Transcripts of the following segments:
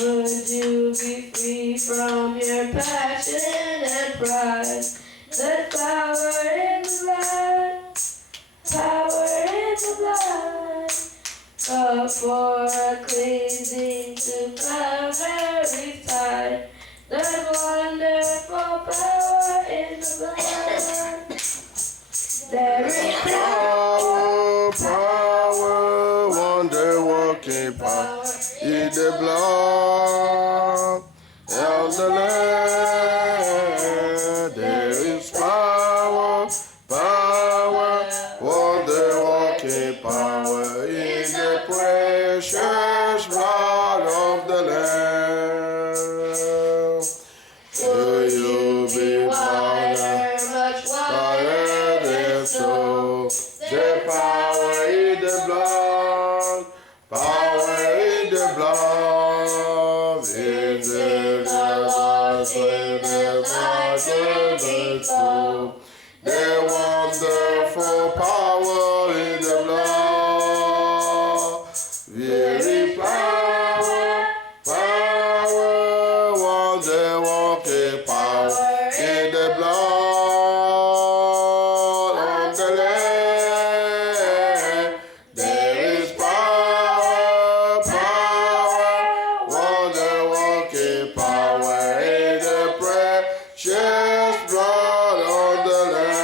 Would you be free from your passion and pride? There's power in the blood, power in the blood. Up for a cleansing to Calvary's side. There's wonderful power in the blood. There is power, power, wonder-working power in the blood of the Lamb. There is power, power, wonder-working power in the precious blood of the Lamb. Will you be wider, much wider than so? The power in the blood, power in the blood, in the blood, in the blood, in the soul. The wonderful power in the blood, very power, power, wonder-working power in the blood of the Lamb. There is power, power, wonder-working power in the precious blood of the Lamb.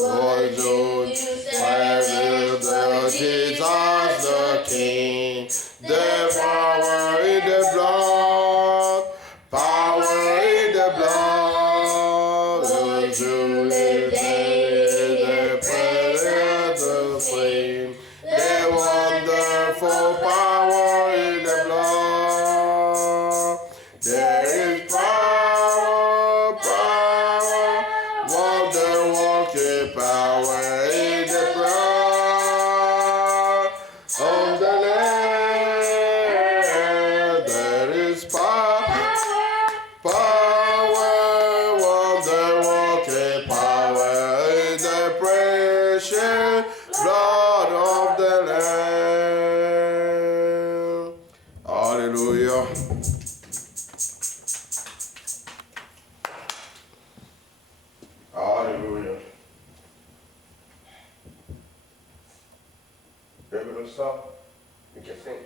Lord, you serve the Jesus the King. The power in the blood, power in the blood. Lord, you live in the presence of flame. The wonderful power in the blood. There is power, power, wonder-working power in the blood of the Lamb. There is power, power, wonder-working power in the precious blood of the Lamb. Hallelujah. Hallelujah. You ever gonna stop? You can sing.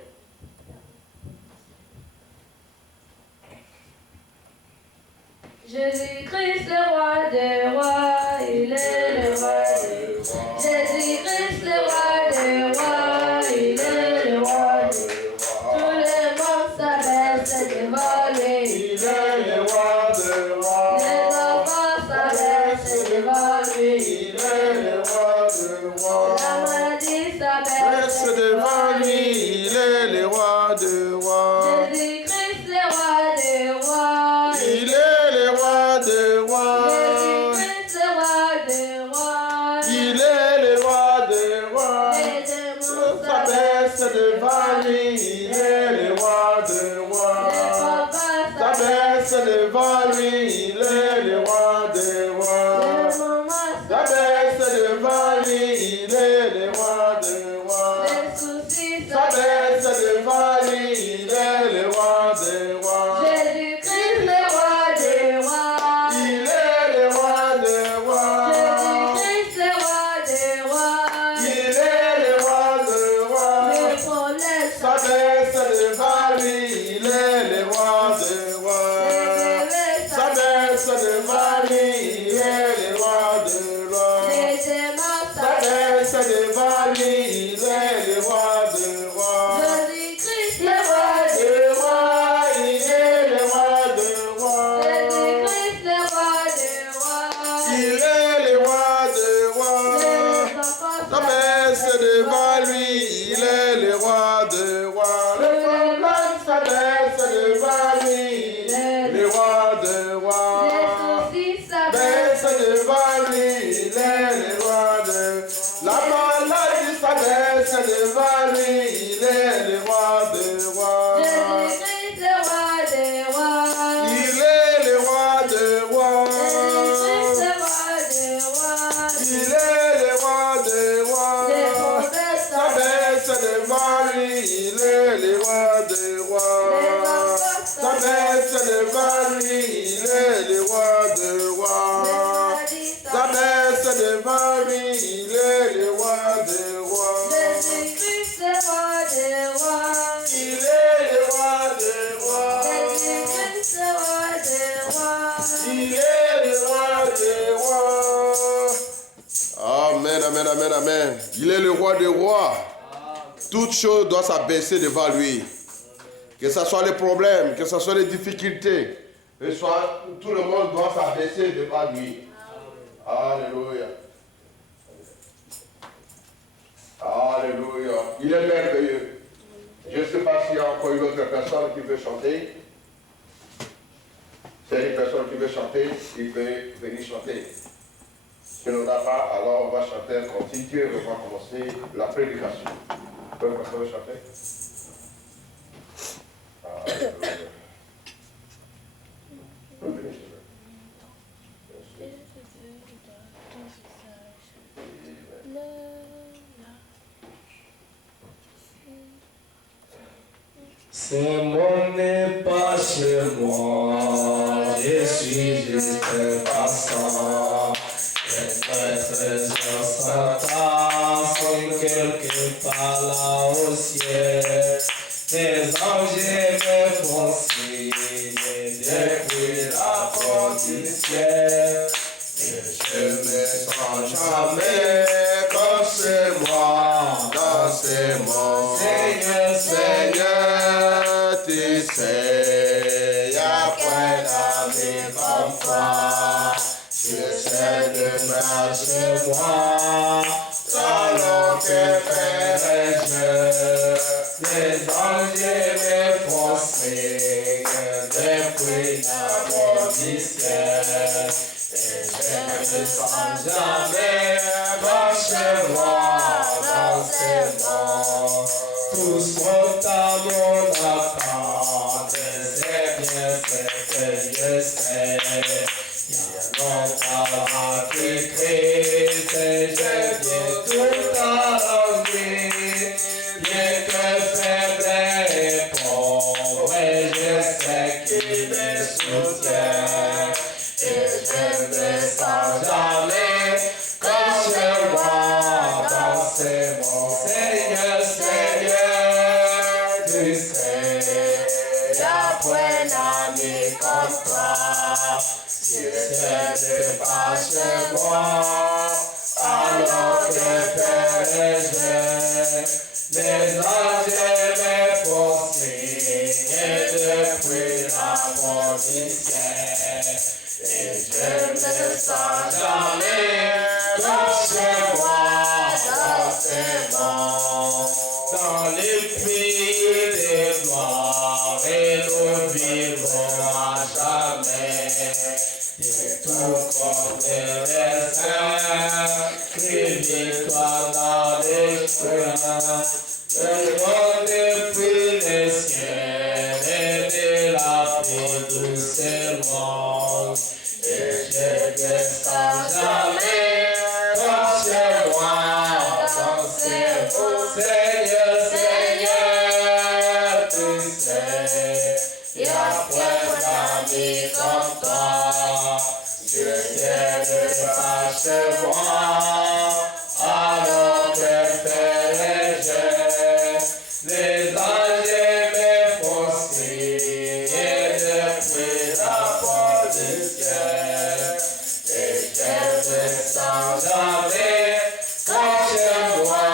Jésus-Christ, le roi des rois, il est le roi des rois. Jésus-Christ, le roi des rois, il est le roi des rois. Tout le monde s'abaisse devant lui. Il est le roi des rois. Les enfants s'abaissent devant lui. Il est le roi des rois. La maladie s'abaisse Reste devant lui, il est le roi des rois. Jésus-Christ, le roi des rois. Il est le roi des rois. Jésus-Christ, le roi des rois. Il est le roi des rois. Les démons S'abaisse devant lui, il est le roi des rois. S'abaisse devant lui, il est le roi des rois. S'abaisse devant lui, il est le roi des rois. S'abaisse devant lui, il est le roi des rois. Jésus-Christ, le roi des rois. Il est le roi des rois. Jésus-Christ, le roi des rois. Il est le roi des rois. Les problèmes S'abaisse devant lui, il est le roi des rois. S'abaisse devant lui, il est le roi des rois. les démons S'abaisse devant lui, il est le roi des rois. Jésus-Christ, le roi des Le roi, il est le roi des rois. Jésus-Christ, le roi des rois. Il est le roi des rois. Les enfants S'abaisse devant lui, il est le roi des rois. Le monde s'abaisse amen, amen, amen. Il est le roi des rois. Toute chose doit s'abaisser devant lui. Que ce soit les problèmes, que ce soit les difficultés, que soit, tout le monde doit s'abaisser devant lui. Alléluia. Alléluia. Il est merveilleux. Je ne sais pas s'il y a encore une autre personne qui veut chanter. S'il y a une personne qui veut chanter, il peut venir chanter. Si on n'a pas, alors on va chanter un cantique et on va commencer la prédication. Peut personne chanter? Alléluia. C'est mon n'est pas chez moi, je suis juste passant. Les trésors s'entassent quelque part là au ciel. Les anges me font signe depuis la porte du ciel. Et je me sens jamais comme chez moi, dans ces monts. Seigneur, Seigneur, tu sais, y'a point d'amis comme toi. Tu sais de ma chez moi, alors que ferais-je? Les anges me font signe depuis la porte du ciel. Et je ne sens jamais comme chez moi, dans ces monts. Tous sont à mon attente, c'est bien ce que je sais. Il y a longtemps que Christ, je viens tout arranger. Bien que faible et pauvre, je sais qu'il me soutient. Et je ne sens jamais comme chez moi, dans ces monts. Seigneur, Seigneur, tu sais, y'a point d'amis comme toi. Si ce n'est pas chez moi, alors que ferais-je? Les anges me font signe depuis la porte du ciel. Et je ne sens jamais comme chez moi, dans ces monts. Dans les puits des morts, et nous vivons à jamais. Et tout comme les saints, crie victoire dans les chemins. Le monde depuis les ciels et de la pluie doucement. Et je ne sens jamais comme chez moi, dans ces mots. Seigneur, Seigneur, tu sais, y'a point d'amis comme toi. Je ne pas chez moi, alors que ferais-je? Les anges me font signe depuis la porte du ciel. Et je ne sens jamais comme chez moi,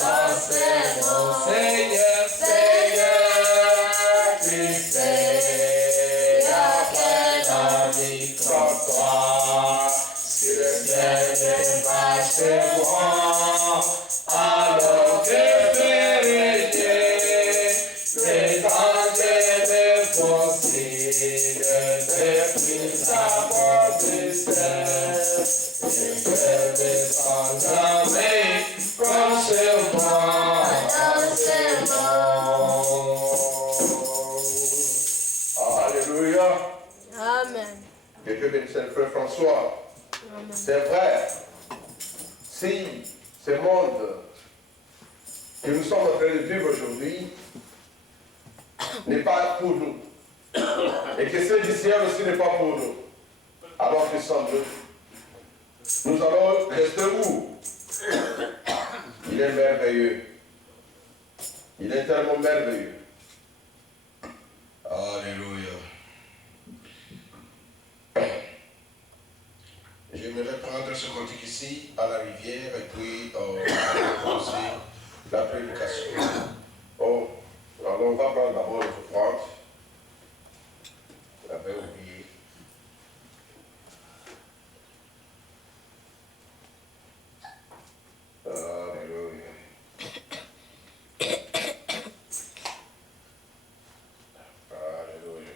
dans ces mots. Seigneur, Seigneur, tu sais, y'a quel ami comme toi. Si le ciel n'est pas chez moi, alors que ferais-je? Les anges me font signe depuis la porte du ciel. Et je ne sens jamais comme chez moi, dans ces monts. Alléluia. Amen. Que Dieu bénisse le frère François. Amen. C'est vrai. Si ce monde que nous sommes en train de vivre aujourd'hui n'est pas pour nous, et que ce du ciel aussi n'est pas pour nous, alors que sans Dieu, nous allons rester où? Il est merveilleux. Il est tellement merveilleux. Alléluia. J'aimerais prendre ce cantique ici. ici à la rivière et puis on va commencer la prédication. Bon, alors on va prendre d'abord l'offrande. J'avais oublié. Alléluia. Alléluia.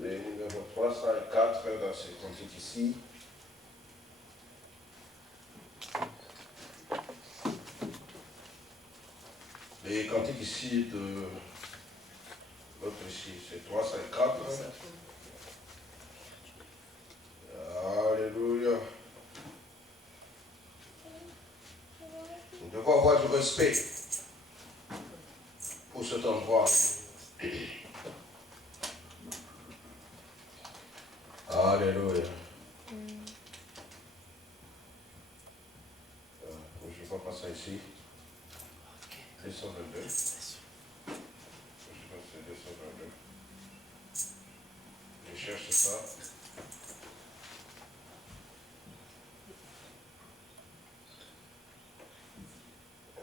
Le numéro 304 dans ce cantique ici. Les cantiques ici de l'autre ici, c'est 304. Alléluia. Nous devons avoir du respect pour cet endroit. Alléluia. Je vais pas passer ici. 222. Je passe 222. Je cherche ça.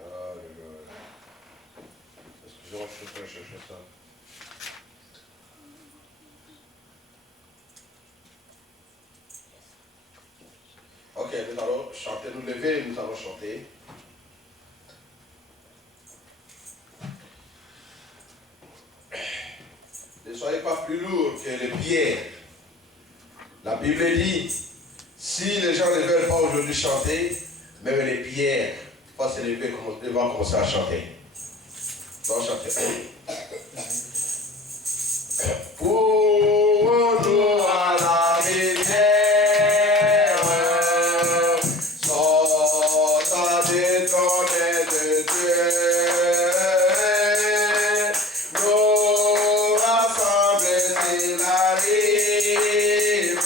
Alléluia. Excusez-moi, je suis en train de chercher ça. Ok, nous allons chanter, nous lever et nous allons chanter. Ne soyez pas plus lourds que les pierres. La Bible dit, si les gens ne veulent pas aujourd'hui chanter, même les pierres vont se lever, vont commencer à chanter. Donc chanter. Pour nous à la rivière, sortant des trônes de Dieu, nous rassembler sur la rive,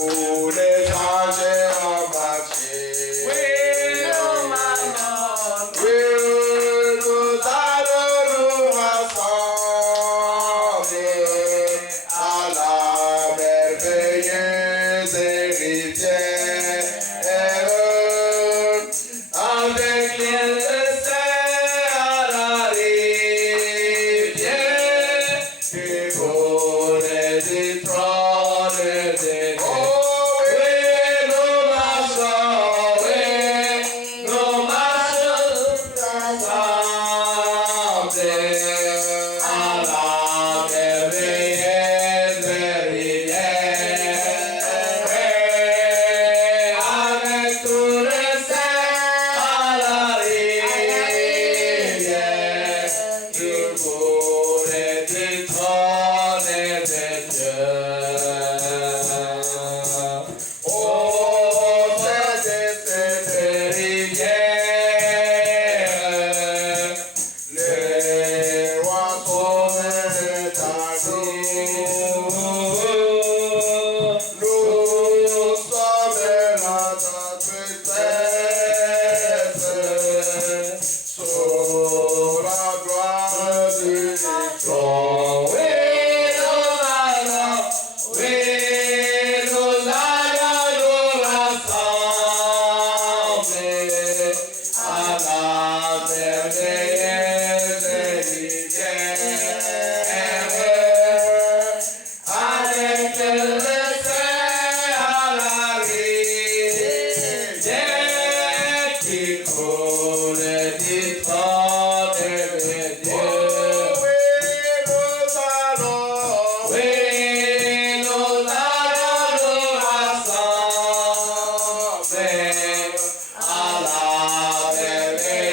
où les anges ont marché. Oui, nous allons nous rassembler à la merveilleuse rivière, avec les saints à la rivière, qui coule du trône de Dieu. Oh oui, nous marchons, oui, nous marchons ensemble à la merveilleuse rivière, avec tous les saints à la rivière, qui coule du trône de Dieu. Oh, cette rivière, les rois sont établis. Nous sommes la tristesse sur la gloire du trône. Oui, nous allons nous rassembler à la merveilleuse rivière, avec les saints à la rivière, qui coule du trône de Dieu. Oui, nous allons rassembler à la merveilleuse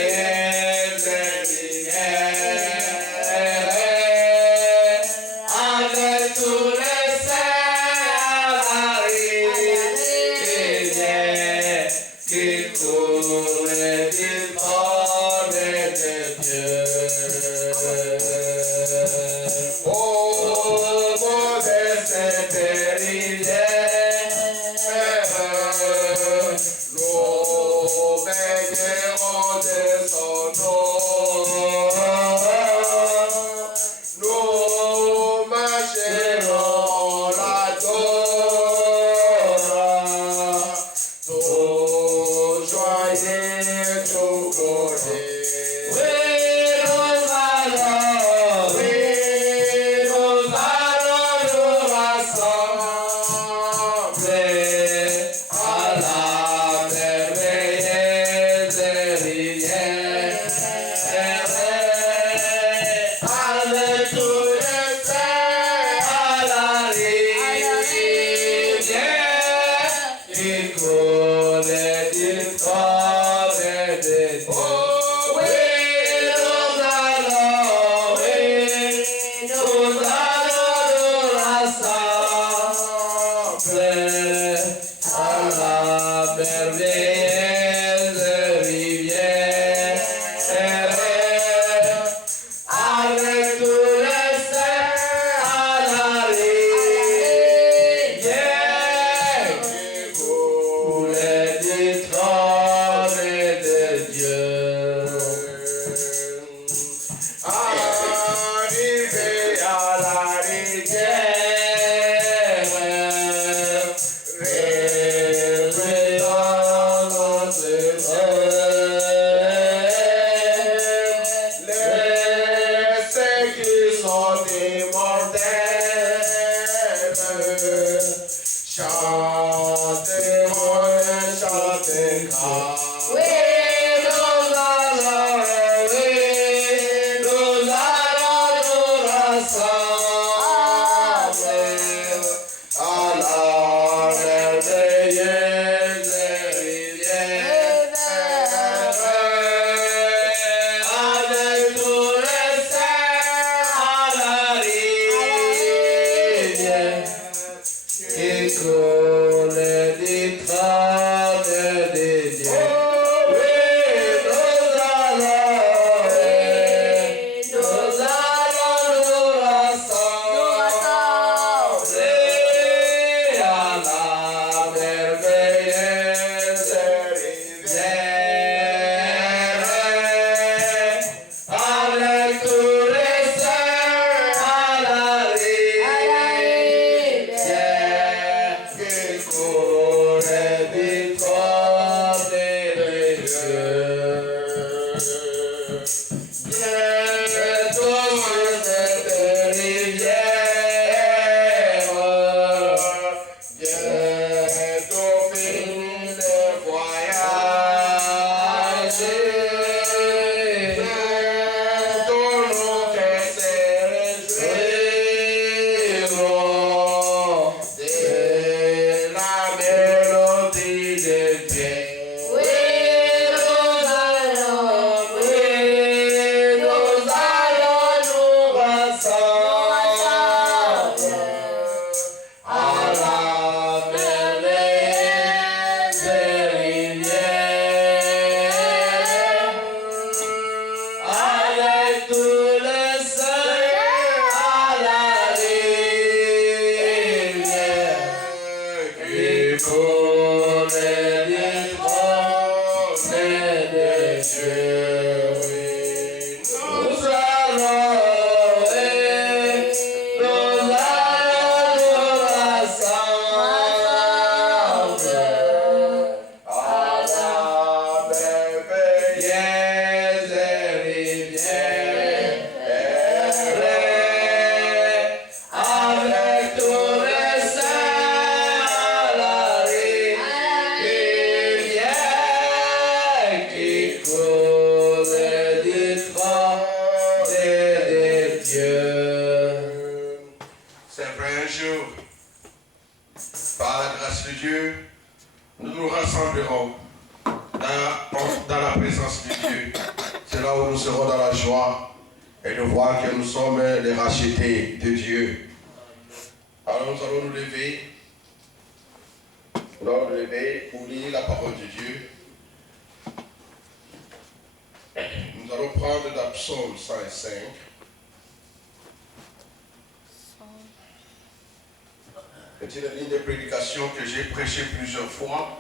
C'est une ligne de prédication que j'ai prêché plusieurs fois.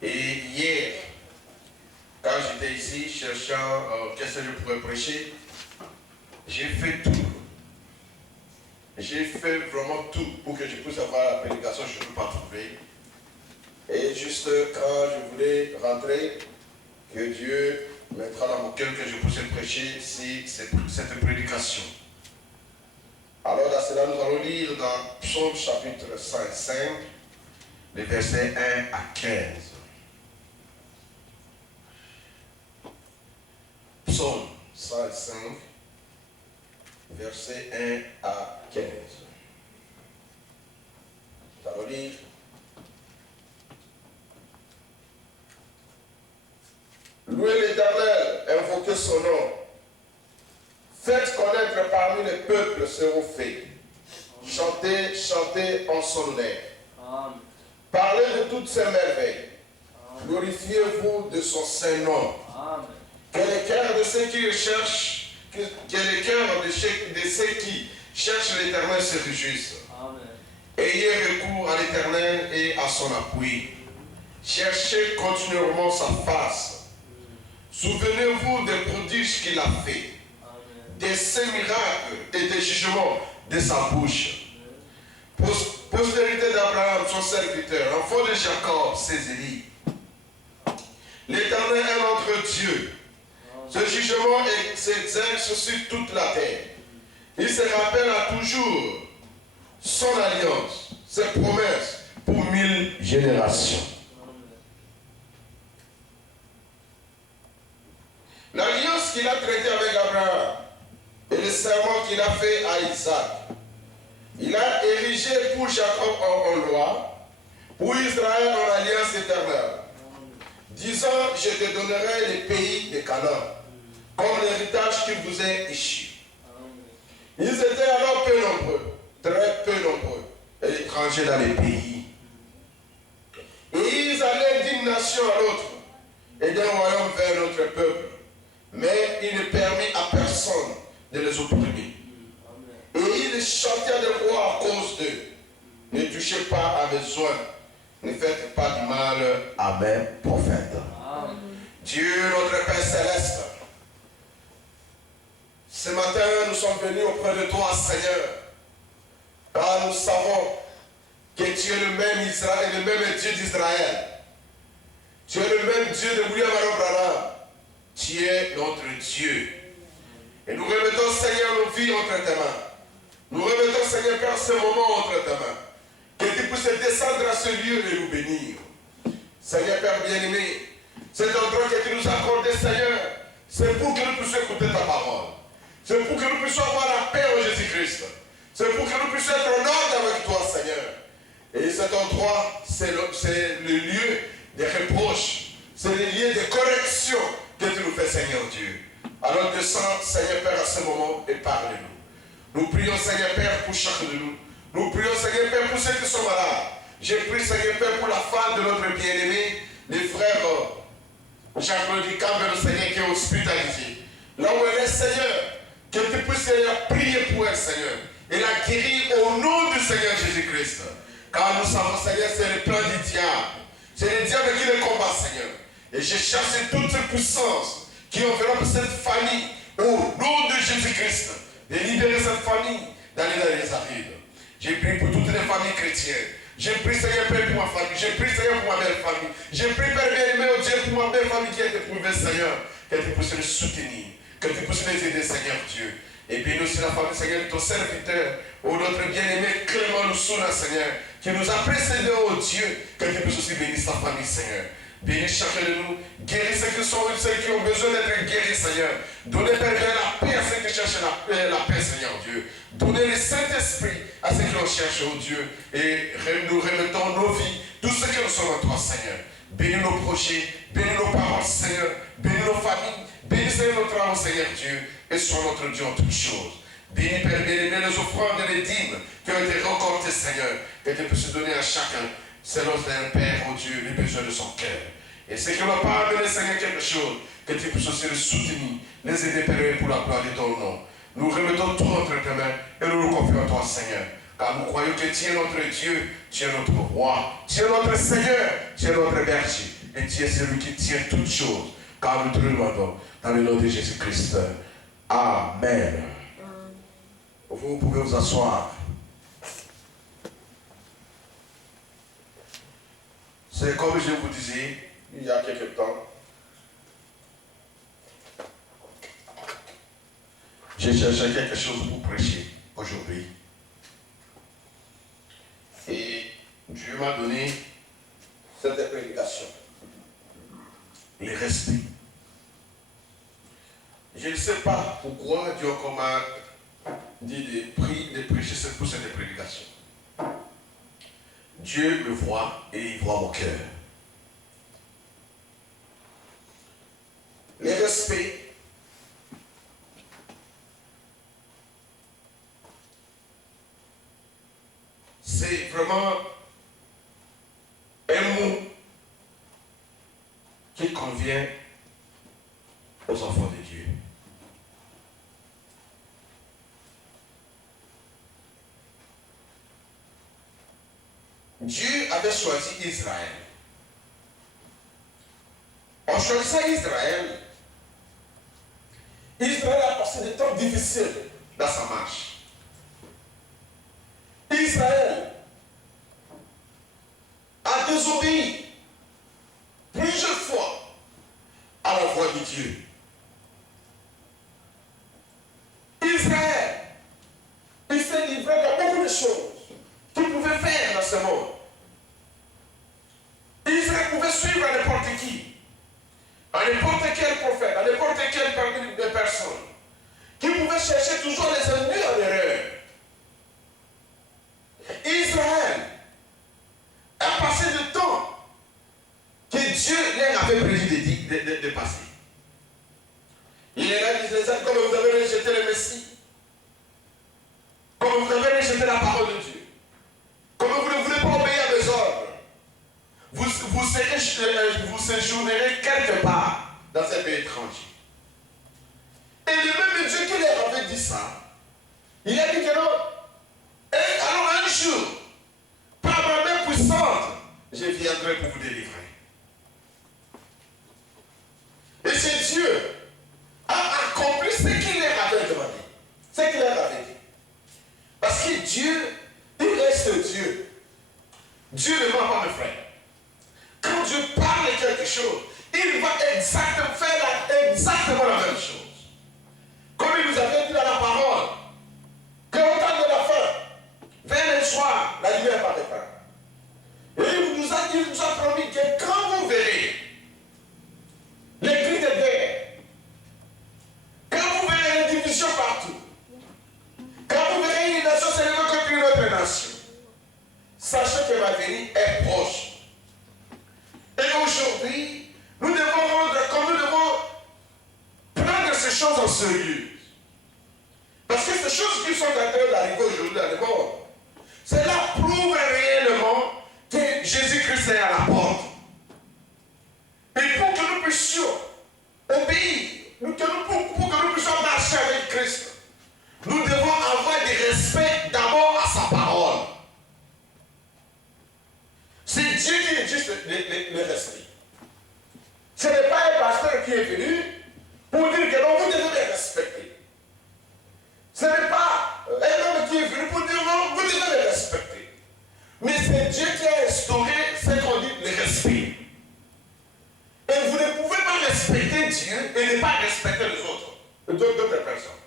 Et hier, quand j'étais ici cherchant qu'est-ce que je pourrais prêcher, j'ai fait tout. J'ai fait vraiment tout pour que je puisse avoir la prédication, je ne peux pas trouver. Et juste quand je voulais rentrer, que Dieu mettra dans mon cœur que je puisse prêcher cette prédication. Alors dans cela, nous allons lire dans Psaume chapitre 105, les versets 1 à 15. Psaume 105, versets 1 à 15. Nous allons lire. Louez l'Éternel, invoquez son nom. Faites connaître parmi les peuples ses hauts faits. Chantez, chantez en son honneur. Parlez de toutes ses merveilles. Glorifiez-vous de son saint nom. Que les cœurs de ceux qui recherchent, que les cœurs de ceux qui cherchent l'Éternel se réjouissent. Ayez recours à l'Éternel et à son appui. Cherchez continuellement sa face. Souvenez-vous des prodiges qu'il a fait, des saints miracles et des jugements de sa bouche. Postérité d'Abraham, son serviteur, enfant de Jacob, ses élits. L'Éternel est notre Dieu. Ce jugement s'exerce sur toute la terre. Il se rappelle à toujours son alliance, ses promesses pour 1000 générations. L'alliance qu'il a traitée avec Abraham et le serment qu'il a fait à Isaac. Il a érigé pour Jacob en loi, pour Israël en alliance éternelle, disant, je te donnerai les pays de Canaan, comme l'héritage qui vous est issu. Ils étaient alors peu nombreux, très peu nombreux, et étrangers dans les pays. Et ils allaient d'une nation à l'autre, et d'un royaume vers notre peuple. Mais il ne permit à personne de les opprimer. Et il chantait de roi à cause d'eux. Ne touchez pas à mes soins. Ne faites pas du mal à mes prophètes. Dieu, notre Père Céleste, ce matin, nous sommes venus auprès de toi, Seigneur, car nous savons que tu es le même Israël, le même Dieu d'Israël. Tu es le même Dieu de William Branham. Tu es notre Dieu. Et nous remettons, Seigneur, nos vies entre tes mains. Nous remettons, Seigneur, Père, ce moment entre tes mains. Que tu puisses descendre à ce lieu et nous bénir. Seigneur, Père bien-aimé, cet endroit que tu nous as accordé, Seigneur, c'est pour que nous puissions écouter ta parole. C'est pour que nous puissions avoir la paix en Jésus-Christ. C'est pour que nous puissions être en ordre avec toi, Seigneur. Et cet endroit, c'est le lieu des reproches. C'est le lieu de correction que tu nous fais, Seigneur Dieu. Alors descends, Seigneur Père, à ce moment et parle-nous. Nous prions, Seigneur Père, pour chacun de nous. Nous prions, Seigneur Père, pour ceux qui sont malades. J'ai prié, Seigneur Père, pour la femme de notre bien-aimé, les frères Jacques-Claude Campbell, Seigneur, qui est hospitalisé. Là où elle est, Seigneur, que tu puisses, Seigneur, prier pour elle, Seigneur, et la guérir au nom du Seigneur Jésus-Christ. Car nous savons, Seigneur, c'est le plan du diable. C'est le diable qui le combat, Seigneur. Et j'ai chassé toutes ces puissances qui enveloppent cette famille au nom de Jésus-Christ. De libérer cette famille d'aller dans les arides. J'ai prié pour toutes les familles chrétiennes. J'ai prié, Seigneur Père, pour ma famille. J'ai prié, Seigneur, pour ma belle famille. J'ai prié, Père bien-aimé, oh Dieu, pour ma belle famille qui a été éprouvée, Seigneur. Que tu puisses les soutenir. Que tu puisses les aider, Seigneur Dieu. Et bien aussi la famille, Seigneur, de ton serviteur, oh notre bien-aimé Clément Loussona, Seigneur, qui nous a précédés, oh Dieu, que tu puisses aussi bénir sa famille, Seigneur. Bénis chacun de nous. Guéris ceux qui ont besoin d'être guéris, Seigneur. Donnez, Père, la paix à ceux qui cherchent la paix, Seigneur Dieu. Donnez le Saint-Esprit à ceux qui en cherchent, oh Dieu. Et nous remettons nos vies, tout ce que nous sommes en toi, Seigneur. Bénis nos projets, bénis nos parents, Seigneur. Bénis nos familles, bénis, Seigneur, nos travaux, Seigneur Dieu. Et sois notre Dieu en toutes choses. Bénis, Père, bénis les offrandes et les dîmes qui ont été récoltées, Seigneur. Que tu puisses donner à chacun, selon un Père, oh Dieu, les besoins de son cœur. Et ceux qui n'ont pas amené, Seigneur, quelque chose, que tu puisses aussi les soutenir, les aider, Père, pour la gloire de ton nom. Nous remettons tout entre tes mains et nous nous confions à toi, Seigneur. Car nous croyons que tu es notre Dieu, tu es notre roi, tu es notre Seigneur, tu es notre berger. Et tu es celui qui tient toutes choses. Car nous te le demandons dans le nom de Jésus-Christ. Amen. Vous pouvez vous asseoir. C'est comme je vous disais il y a quelque temps. J'ai cherché quelque chose pour prêcher aujourd'hui. Et Dieu m'a donné cette prédication. Le respect. Je ne sais pas pourquoi Dieu m'a dit de prêcher pour cette prédication. Dieu me voit et il voit mon cœur. respect, c'est vraiment un mot qui convient aux enfants de Dieu. Dieu avait choisi Israël. En choisissant Israël, Israël a passé des temps difficiles dans sa marche. Israël a désobéi plusieurs fois à la voix de Dieu. Israël, il s'est livré dans beaucoup de choses qu'il pouvait faire dans ce monde. Israël pouvait suivre à n'importe qui, à n'importe quel prophète, à n'importe quelle personne, qui pouvait chercher toujours les ennemis en erreur. Israël a passé le temps que Dieu leur avait prédit de passer. Il est là, il disait, comme vous avez rejeté le Messie, comme vous avez rejeté la parole de Dieu, comme vous ne voulez pas obéir à mes ordres, vous séjournerez quelque part dans un pays étranger. Et le même Dieu qui leur avait dit ça, il a dit que non. Et alors un jour, par ma main puissante, je viendrai pour vous délivrer. Et c'est Dieu a accompli ce qu'il leur avait demandé, ce qu'il leur avait dit. Parce que Dieu, il reste Dieu. Dieu ne ment pas, mes frères. Quand Dieu parle de quelque chose, il va faire exactement la même chose. Comme il nous avait dit dans la parole, qu'au temps de la fin, vers le soir, la lumière apparaîtra. Et il nous a promis que quand vous verrez les cris de guerre, quand vous verrez les divisions partout, quand vous verrez une nation s'élever contre une autre nation, sachez que ma venue est proche. Et aujourd'hui, nous devons prendre ces choses en sérieux. Parce que ces choses qui sont en train d'arriver aujourd'hui dans le monde, cela prouve réellement que Jésus-Christ est à la porte. Et pour que nous puissions obéir, pour que nous puissions marcher avec Christ, nous devons avoir du respect d'abord à sa parole. C'est Dieu qui exige le respect. Ce n'est pas un pasteur qui est venu pour dire que non, vous devez le respecter. Ce n'est pas un homme qui est venu pour dire non, vous devez le respecter. Mais c'est Dieu qui a instauré ce qu'on dit le respect. Et vous ne pouvez pas respecter Dieu et ne pas respecter les autres, d'autres personnes.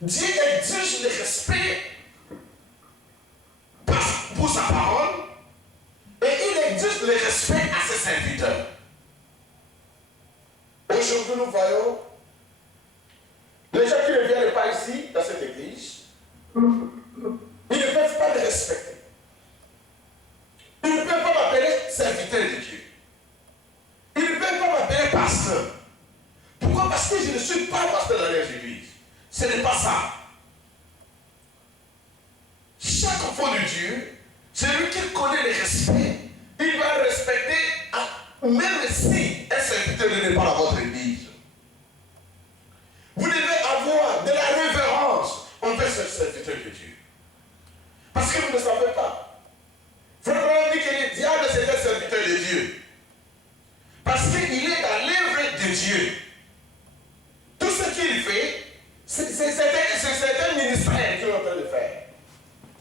Dieu exige le respect pour sa parole. Et il existe le respect à ses serviteurs. Aujourd'hui, nous voyons les gens qui ne viennent pas ici, dans cette église, ils ne peuvent pas les respecter. Ils ne peuvent pas m'appeler serviteur de Dieu. Ils ne peuvent pas m'appeler pasteur. Pourquoi? Parce que je ne suis pas pasteur dans les églises. Ce n'est pas ça. Chaque enfant de Dieu, celui qui connaît le respect, il va respecter, même si un serviteur n'est pas dans votre église. Vous devez avoir de la révérence envers ce serviteur de Dieu. Parce que vous ne savez pas. Frère dit que le diable c'est un serviteur de Dieu. Parce qu'il est dans l'œuvre de Dieu. Tout ce qu'il fait, c'est un ministère qu'il est en train de faire.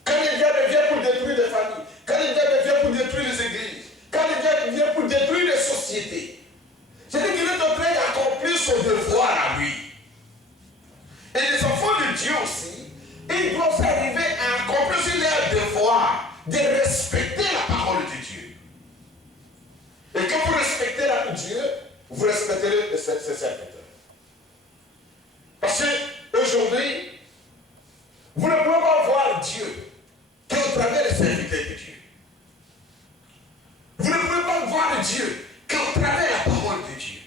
Quand le diable vient pour détruire des familles, quand le diable vient pour détruire les églises, quand le diable vient pour détruire les sociétés, c'est-à-dire qu'il est en train d'accomplir son devoir à lui. Et les enfants de Dieu aussi, ils doivent arriver à accomplir leur devoir de respecter la parole de Dieu. Et quand vous respectez Dieu, vous respecterez ses serviteurs. Parce qu'aujourd'hui, vous ne pouvez pas voir Dieu qu'au travers des serviteurs de Dieu. Vous ne pouvez pas voir Dieu qu'au travers de la parole de Dieu.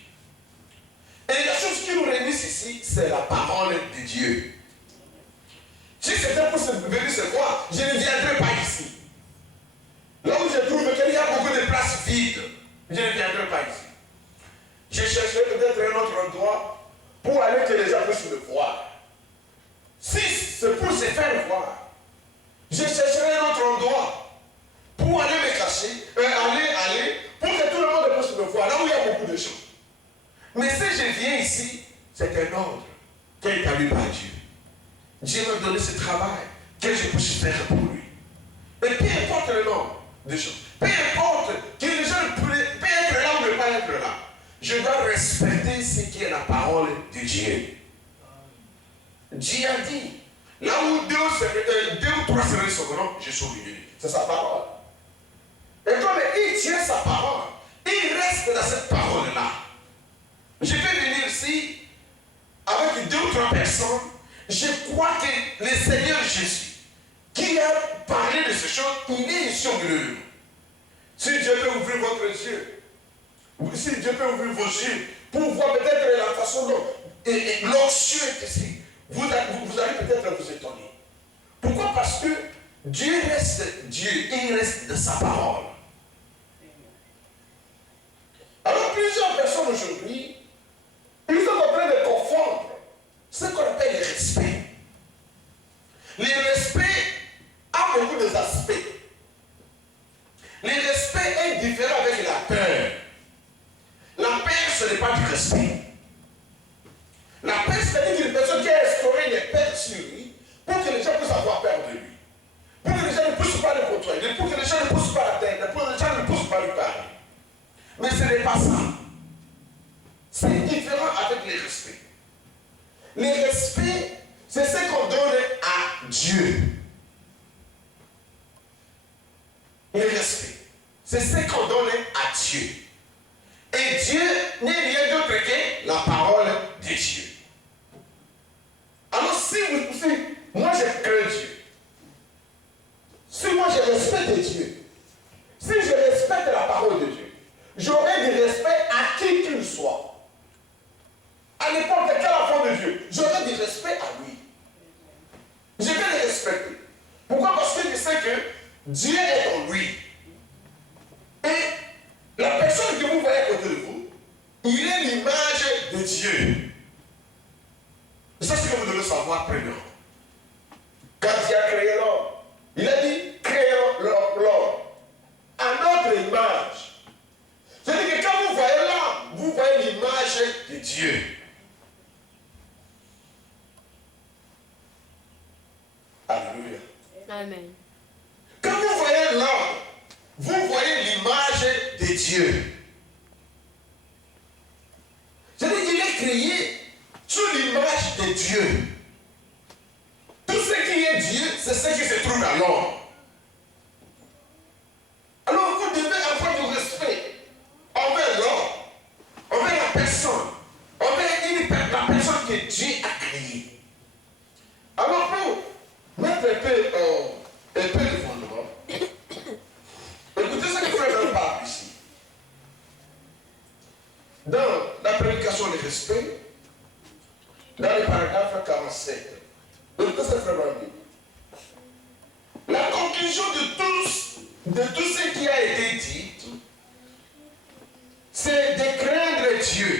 ici, c'est la parole de Dieu. Si c'était pour venir se voir, je ne viendrai pas ici. Là où je trouve qu'il y a beaucoup de places vides, je ne viendrai pas ici. Je chercherai peut-être un autre endroit pour aller que les gens puissent me voir. Si c'est pour se faire voir, je chercherai un autre endroit pour aller me cacher, aller, pour que tout le monde puisse me voir, là où il y a beaucoup de gens. Mais si je viens ici, c'est un ordre qui est établi par Dieu. Dieu m'a donné ce travail que je puisse faire pour lui. Et peu importe le nombre de choses, peu importe que les gens peuvent être là ou ne pas être là, je dois respecter ce qui est la parole de Dieu. Dieu a dit, là où deux ou trois seraient sur nom, je suis venu. C'est sa parole. Et comme il tient sa parole, il reste dans cette parole-là. Je vais venir ici avec 2 ou 3 personnes. Je crois que le Seigneur Jésus, qui a parlé de ces choses, il est ici au milieu de nous. Si Dieu peut ouvrir votre yeux, si Dieu peut ouvrir vos yeux, pour voir peut-être la façon dont l'onction est ici, vous allez peut-être vous étonner. Pourquoi? Parce que Dieu reste Dieu et il reste de sa parole. Alors plusieurs personnes aujourd'hui, ils sont en train de confondre ce qu'on appelle le respect. Le respect a beaucoup d'aspects. Le respect est différent avec la peur. La peur, ce n'est pas du respect. La peur, c'est-à-dire une personne qui a instauré une peur sur lui pour que les gens puissent avoir peur de lui. Pour que les gens ne puissent pas le côtoyer, pour que les gens ne puissent pas l'atteindre, pour que les gens ne puissent pas lui parler. Mais ce n'est pas ça. C'est différent avec le respect. Le respect, c'est ce qu'on donne à Dieu. Le respect, c'est ce qu'on donne à Dieu. Et Dieu n'est rien d'autre que la parole de Dieu. Alors si moi je crains Dieu, si moi je respecte Dieu, si je respecte la parole de Dieu, j'aurai du respect à qui qu'il soit. À n'importe quel enfant de Dieu, j'aurai du respect à lui. Je vais le respecter. Pourquoi? Parce que je sais que Dieu est en lui. Et la personne que vous voyez à côté de vous, il est l'image de Dieu. Et ça, c'est ce que vous devez savoir premièrement. Quand Dieu a créé l'homme, il a dit créons l'homme à notre image. C'est-à-dire que quand vous voyez l'homme, vous voyez l'image de Dieu. Alléluia. Amen. Quand vous voyez l'homme, vous voyez l'image de Dieu. C'est-à-dire qu'il est créé sous l'image de Dieu. Tout ce qui est Dieu, c'est ce qui se trouve dans l'homme. Alors vous devez avoir du respect envers l'homme, envers la personne, envers la personne que Dieu a créée. Alors pour mettre un peu de fondement, écoutez ce que Frère parle ici. Dans la prédication du respect, dans le paragraphe 47, écoutez ce que Frère dit. La conclusion de tout ce qui a été dit, c'est de craindre Dieu.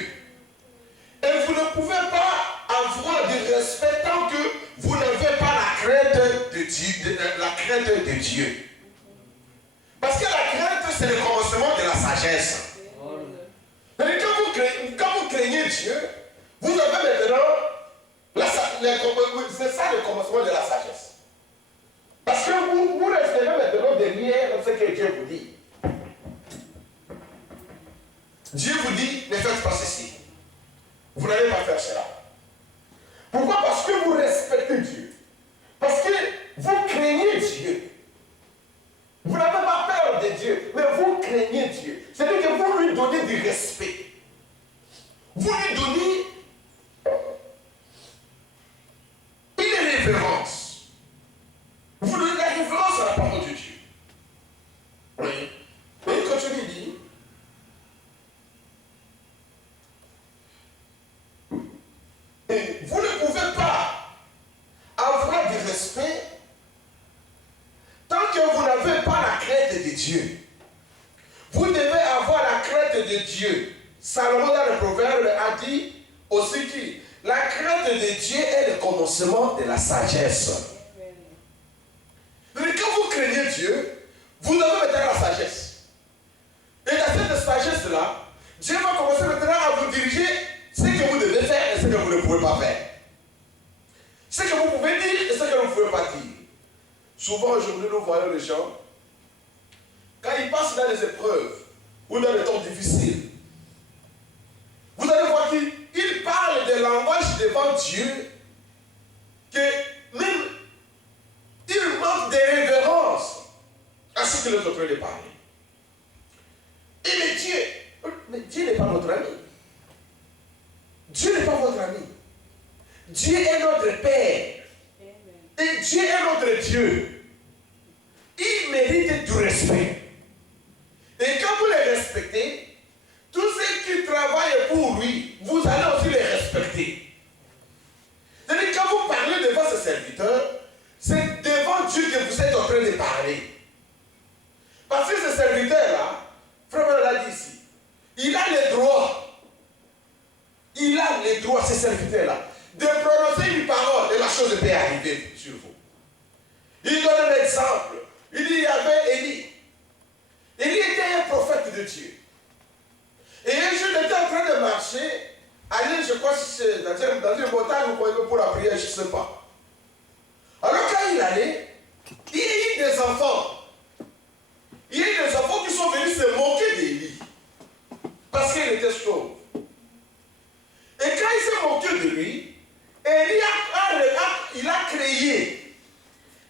Et vous ne pouvez pas avoir du respect tant que vous n'avez pas la crainte de Dieu. Parce que la crainte, c'est le commencement de la sagesse. Mais quand vous craignez Dieu, vous avez maintenant, c'est ça le commencement de la sagesse. Parce que vous restez maintenant derrière ce que Dieu vous dit. Dieu vous dit, ne faites pas ceci. Vous n'allez pas faire cela. Pourquoi? Parce que vous respectez Dieu. Parce que vous craignez Dieu. Vous n'avez pas peur de Dieu, mais vous craignez Dieu. C'est-à-dire que vous lui donnez du respect. Vous lui donnez une révérence. Vous donnez la révérence à la parole de Dieu. Oui. Mais quand tu lui dis, 1 Dieu. Vous devez avoir la crainte de Dieu. Salomon dans le Proverbe a dit aussi que la crainte de Dieu est le commencement de la sagesse. Mais quand vous craignez Dieu, vous avez maintenant la sagesse. Et dans cette sagesse-là, Dieu va commencer maintenant à vous diriger ce que vous devez faire et ce que vous ne pouvez pas faire. Ce que vous pouvez dire et ce que vous ne pouvez pas dire. Souvent aujourd'hui, nous voyons les gens, quand ils passent dans les épreuves ou dans les temps difficiles, vous allez voir qu'ils parlent des langages devant Dieu, que même ils manquent de révérence à ce qu'ils sont en train de parler. Et mais Dieu n'est pas notre ami. Dieu n'est pas votre ami. Dieu est notre Père. Et Dieu est notre Dieu. Il mérite du respect. Et quand vous les respectez, tous ceux qui travaillent pour lui, vous allez aussi les respecter. C'est-à-dire quand vous parlez devant ce serviteur, c'est devant Dieu que vous êtes en train de parler. Parce que ce serviteur-là, frère l'a dit ici, il a le droit, ce serviteur-là, de prononcer une parole et la chose peut arriver sur vous. Il donne un exemple. Il dit, il y avait Élie. Élie était un prophète de Dieu. Et un jour, il était en train de marcher, aller, je crois, dans une montagne ou pour la prière, je ne sais pas. Alors quand il allait, il y a eu des enfants. Il y a eu des enfants qui sont venus se moquer d'Élie. Parce qu'il était chauve. Et quand il s'est moqué de lui, Élie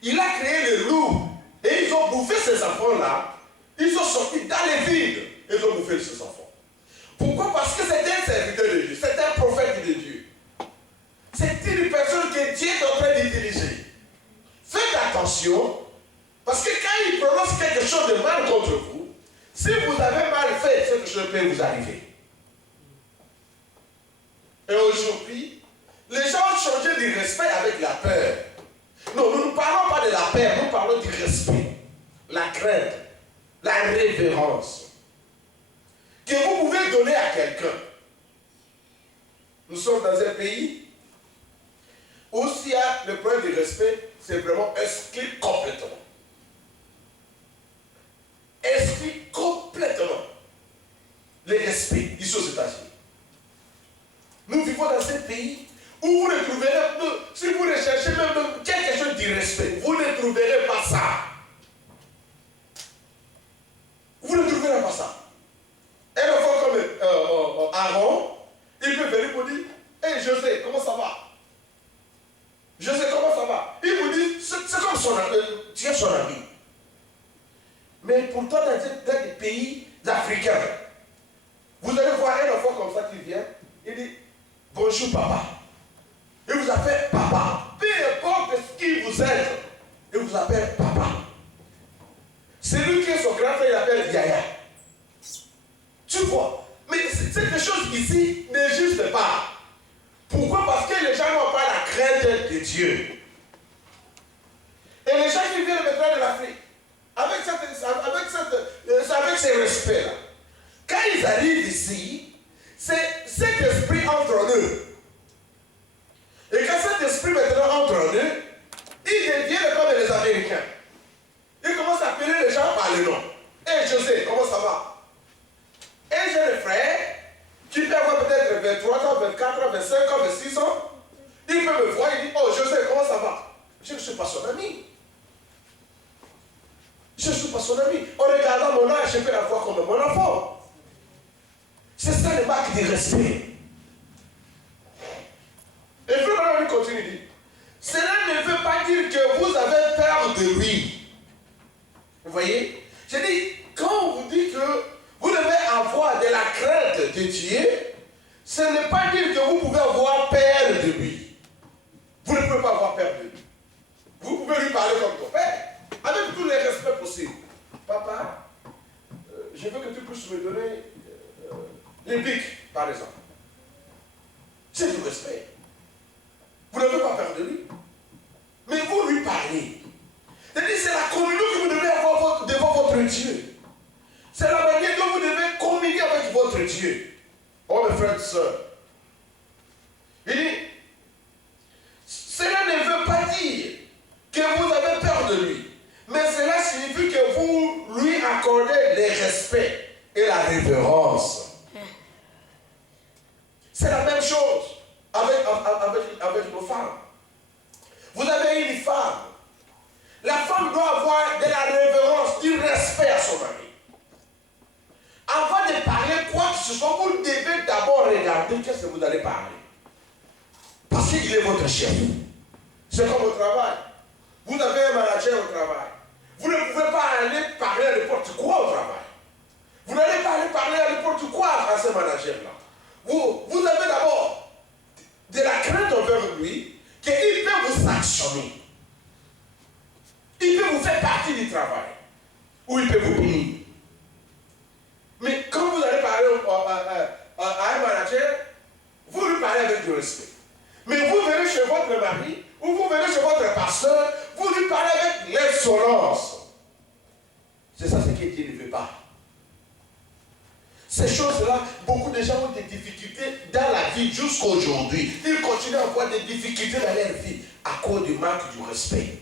il a créé le loup. Et ils ont bouffé ces enfants-là. Ils sont sortis dans les vides. Ils ont bouffé ces enfants. Pourquoi? Parce que c'était un serviteur de Dieu. C'était un prophète de Dieu. C'est une personne que Dieu est en train d'utiliser. Faites attention. Parce que quand il prononce quelque chose de mal contre vous, si vous avez mal fait, cette chose peut vous arriver. Et aujourd'hui, les gens ont changé du respect avec la peur. Non, nous ne parlons pas de la peur, nous parlons du respect, la crainte, la révérence que vous pouvez donner à quelqu'un. Nous sommes dans un pays où s'il y a le problème du respect, c'est vraiment exclu complètement. Exclu complètement le respect ici aux États-Unis. Nous vivons dans un pays où vous ne trouverez, si vous recherchez même quelque chose de respect, vous ne trouverez pas ça. Vous ne trouverez pas ça. Un enfant comme Aaron, il peut venir pour dire, hey José, comment ça va? José, comment ça va? Il vous dit, c'est comme son ami, tu es son ami. Mais pourtant, dans des pays africains, vous allez voir un enfant comme ça qui vient, il dit, bonjour papa. Il vous appelle papa. Peu importe ce qui vous aide, il vous appelle papa. Celui qui est son grand frère, il appelle Yaya. Tu vois? Mais c'est quelque chose ici n'existe pas. Pourquoi? Parce que les gens n'ont pas la crainte de Dieu. Et les gens qui viennent maintenant de l'Afrique, avec ces respects-là, quand ils arrivent ici, c'est cet esprit entre en eux. Et quand cet esprit maintenant entre en eux, ils deviennent comme les Américains. Ils commencent à appeler les gens par le nom. Hey José, comment ça va? Et j'ai le frère qui peut avoir peut-être 23 ans, 24 ans, 25 ans, 26 ans. Il peut me voir, il dit, oh José, comment ça va? Je ne suis pas son ami. Je ne suis pas son ami. En regardant mon âge, je peux la voir comme mon enfant. C'est ça le marque de respect. Et puis maintenant, il continue, il dit, cela ne veut pas dire que vous avez peur de lui. Vous voyez? Je dis, quand on vous dit que vous devez avoir de la crainte de Dieu, ce n'est pas dire que vous pouvez avoir peur de lui. Vous ne pouvez pas avoir peur de lui. Vous pouvez lui parler comme ton père, avec tous les respects possibles. Papa, je veux que tu puisses me donner les pics, par exemple. C'est du respect. Vous n'avez pas peur de lui. Mais vous lui parlez. C'est-à-dire c'est la communion que vous devez avoir devant votre Dieu. ce soit, vous devez d'abord regarder qu'est-ce que vous allez parler. Parce qu'il est votre chef. C'est comme au travail. Vous avez un manager au travail. Vous ne pouvez pas aller parler à n'importe quoi au travail. Vous n'allez pas aller parler à n'importe quoi à ce manager-là. Vous avez d'abord de la crainte envers lui, qu'il peut vous sanctionner. Il peut vous faire partie du travail. Ou il peut vous punir. Mais quand vous allez parler à un manager, vous lui parlez avec du respect. Mais vous venez chez votre mari, ou vous venez chez votre pasteur, vous lui parlez avec l'insolence. C'est ça ce que Dieu ne veut pas. Ces choses-là, beaucoup de gens ont des difficultés dans la vie jusqu'à aujourd'hui. Ils continuent à avoir des difficultés dans leur vie à cause du manque du respect.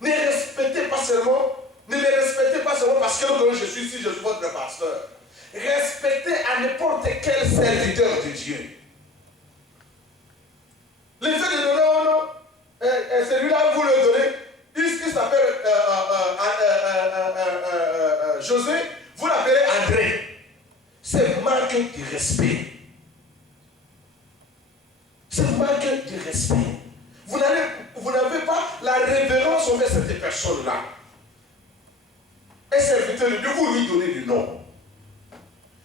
Ne respectez pas seulement, ne me respectez pas seulement parce que je suis ici, je suis votre pasteur. Respectez à n'importe quel serviteur de Dieu. Le fait de donner un nom, celui-là, vous le donnez, il s'appelle José, vous l'appelez André. C'est manque de respect. C'est manque de respect. Vous n'avez pas la révérence envers cette personne-là. Un serviteur de Dieu, vous lui donnez le nom.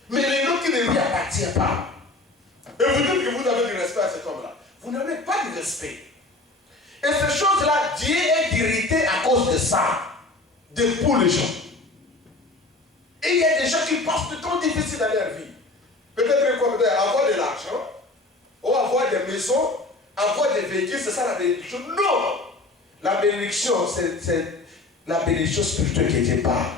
Mais le nom qui ne lui appartient pas. Et vous dites que vous avez du respect à cet homme-là. Vous n'avez pas de respect. Et ces choses-là, Dieu est irrité à cause de ça. Pour les gens. Et il y a des gens qui passent du temps difficile dans leur vie. Peut-être avoir de l'argent, ou avoir des maisons, avoir des véhicules, c'est ça la bénédiction. Non! La bénédiction, c'est la bénédiction spirituelle que Dieu parle.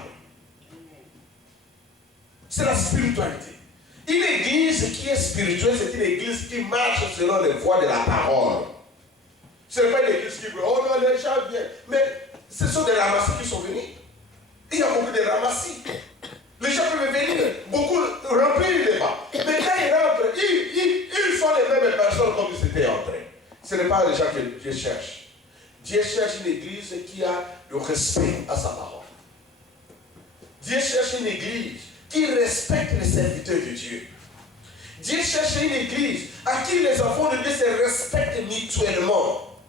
C'est la spiritualité. Une église qui est spirituelle, c'est une église qui marche selon les voies de la parole. Ce n'est pas une église qui veut, oh non, les gens viennent. Mais ce sont des ramassis qui sont venus. Il y a beaucoup de ramassis. Les gens peuvent venir, beaucoup remplir les bas. Mais quand ils rentrent, ils sont les mêmes personnes comme ils étaient entrés. Ce n'est pas les gens que Dieu cherche. Dieu cherche une église qui a le respect à sa parole. Dieu cherche une église qui respecte les serviteurs de Dieu. Dieu cherche une église à qui les enfants de Dieu se respectent mutuellement.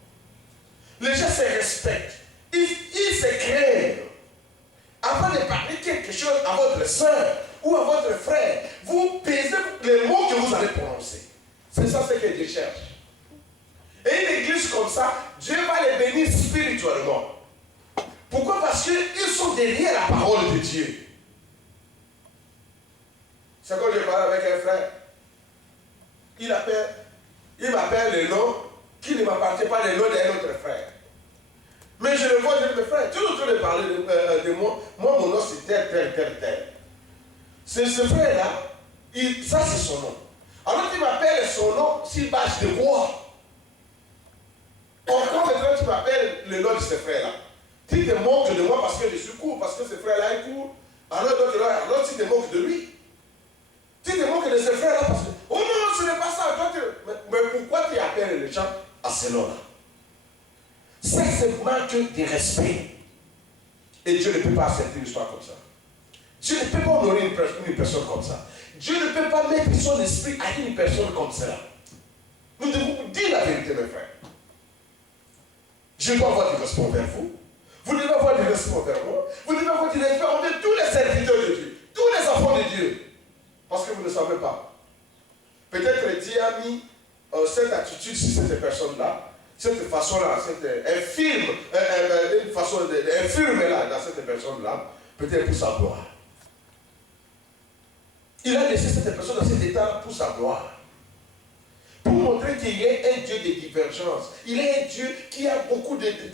Les gens se respectent. Ils se craignent. Avant de parler quelque chose à votre soeur ou à votre frère, vous pesez les mots que vous allez prononcer. C'est ça ce que Dieu cherche. Et une église comme ça, Dieu va les bénir spirituellement. Pourquoi? Parce qu'ils sont derrière la parole de Dieu. C'est quand je parle avec un frère. Il m'appelle le nom qui ne m'appartient pas, le nom d'un autre frère. Mais je le vois, je dis, frère, tu es en train de parler de moi. Moi, mon nom, c'est tel. C'est ce frère-là, ça c'est son nom. Alors tu m'appelles son nom, s'il bâche de quoi? Pourquoi maintenant tu m'appelles le nom de ce frère-là? Tu te moques de moi parce que je suis court, parce que ce frère-là est court. Alors tu te moques de lui. Tu te moques de ce frère-là parce que, oh non, ce n'est pas ça. Mais pourquoi tu appelles les gens à ce nom-là? Ça, c'est manque de respect. Et Dieu ne peut pas accepter une histoire comme ça. Dieu ne peut pas honorer une personne comme ça. Dieu ne peut pas mettre son esprit à une personne comme ça. Nous devons vous dire la vérité, mes frères. Je dois avoir du respect envers vous. Vous devez avoir du respect envers moi. Vous devez avoir du respect envers tous les serviteurs de Dieu. Tous les enfants de Dieu. Parce que vous ne savez pas. Peut-être Dieu a mis cette attitude sur cette personne-là. Cette façon-là, une façon infirme-là dans cette personne-là, peut-être pour sa gloire. Il a laissé cette personne dans cet état pour sa gloire. Pour montrer qu'il est un Dieu de divergence. Il est un Dieu qui a beaucoup d'aspects.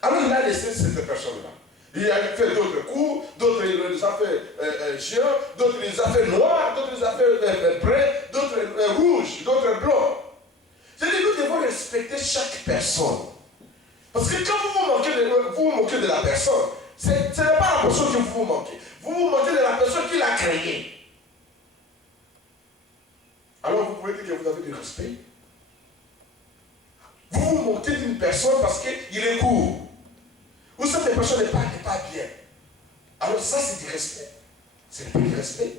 Alors il a laissé cette personne-là. Il a fait d'autres cours, d'autres il les a fait géants, d'autres il les a fait noirs, d'autres il les a fait bruns, d'autres rouges, d'autres blancs. C'est-à-dire que nous devons respecter chaque personne. Parce que quand vous vous moquez de la personne, ce n'est pas la personne que vous vous moquez. Vous vous moquez de la personne qui l'a créée. Alors vous pouvez dire que vous avez du respect. Vous vous moquez d'une personne parce qu'il est court. Ou cette personne n'est pas bien. Alors ça, c'est du respect. C'est pas du respect.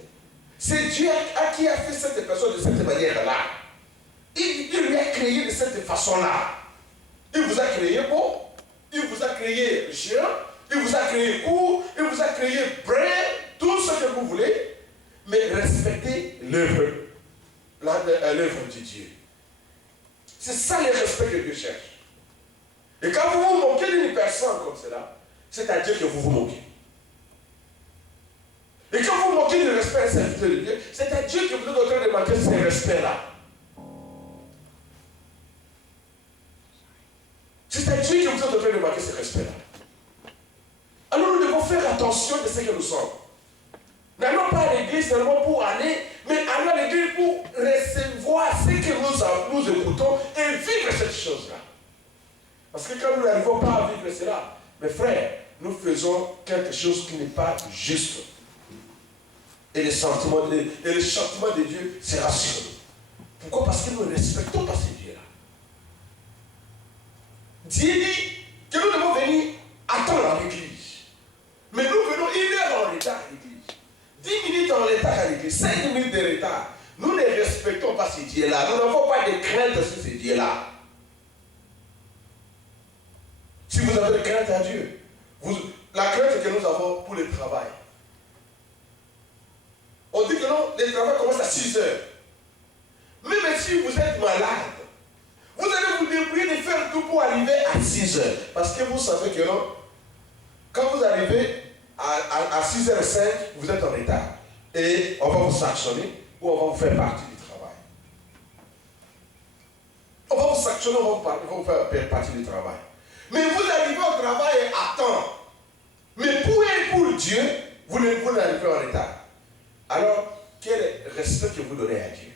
C'est Dieu à qui a fait cette personne de cette manière-là. Il lui a créé de cette façon-là. Il vous a créé beau, il vous a créé géant, il vous a créé court, il vous a créé brun, tout ce que vous voulez, mais respectez l'œuvre, l'œuvre de Dieu. C'est ça le respect que Dieu cherche. Et quand vous vous moquez d'une personne comme cela, c'est à Dieu que vous vous moquez. Et quand vous moquez du respect et serviteur de Dieu, c'est à Dieu que vous êtes en train de manquer ce respect-là. C'est à Dieu que vous êtes en train de manquer ce respect-là. Alors nous devons faire attention de ce que nous sommes. N'allons pas à l'église seulement pour aller, mais allons à l'église pour recevoir ce que nous écoutons et vivre cette chose-là. Parce que quand nous n'arrivons pas à vivre cela, mes frères, nous faisons quelque chose qui n'est pas juste. Et le sentiment de Dieu sera sur nous. Pourquoi? Parce que nous ne respectons pas ces dieux-là. Dieu dit que nous devons venir attendre à l'église. Mais nous venons 1 heure en retard à l'église. 10 minutes en retard à l'église. 5 minutes de retard. Nous ne respectons pas ces dieux-là. Nous n'avons pas de crainte sur ces dieux-là. Si vous avez de crainte à Dieu, la crainte que nous avons pour le travail. On dit que non, le travail commence à 6 heures. Même si vous êtes malade, vous allez vous débrouiller de faire tout pour arriver à 6 heures. Parce que vous savez que non, quand vous arrivez à 6h05, vous êtes en retard. Et on va vous sanctionner ou on va vous faire partie du travail. On va vous sanctionner, on va vous faire partie du travail. Mais vous arrivez au travail à temps. Mais pour Dieu, vous n'arrivez en retard. Alors, quel respect que vous donnez à Dieu?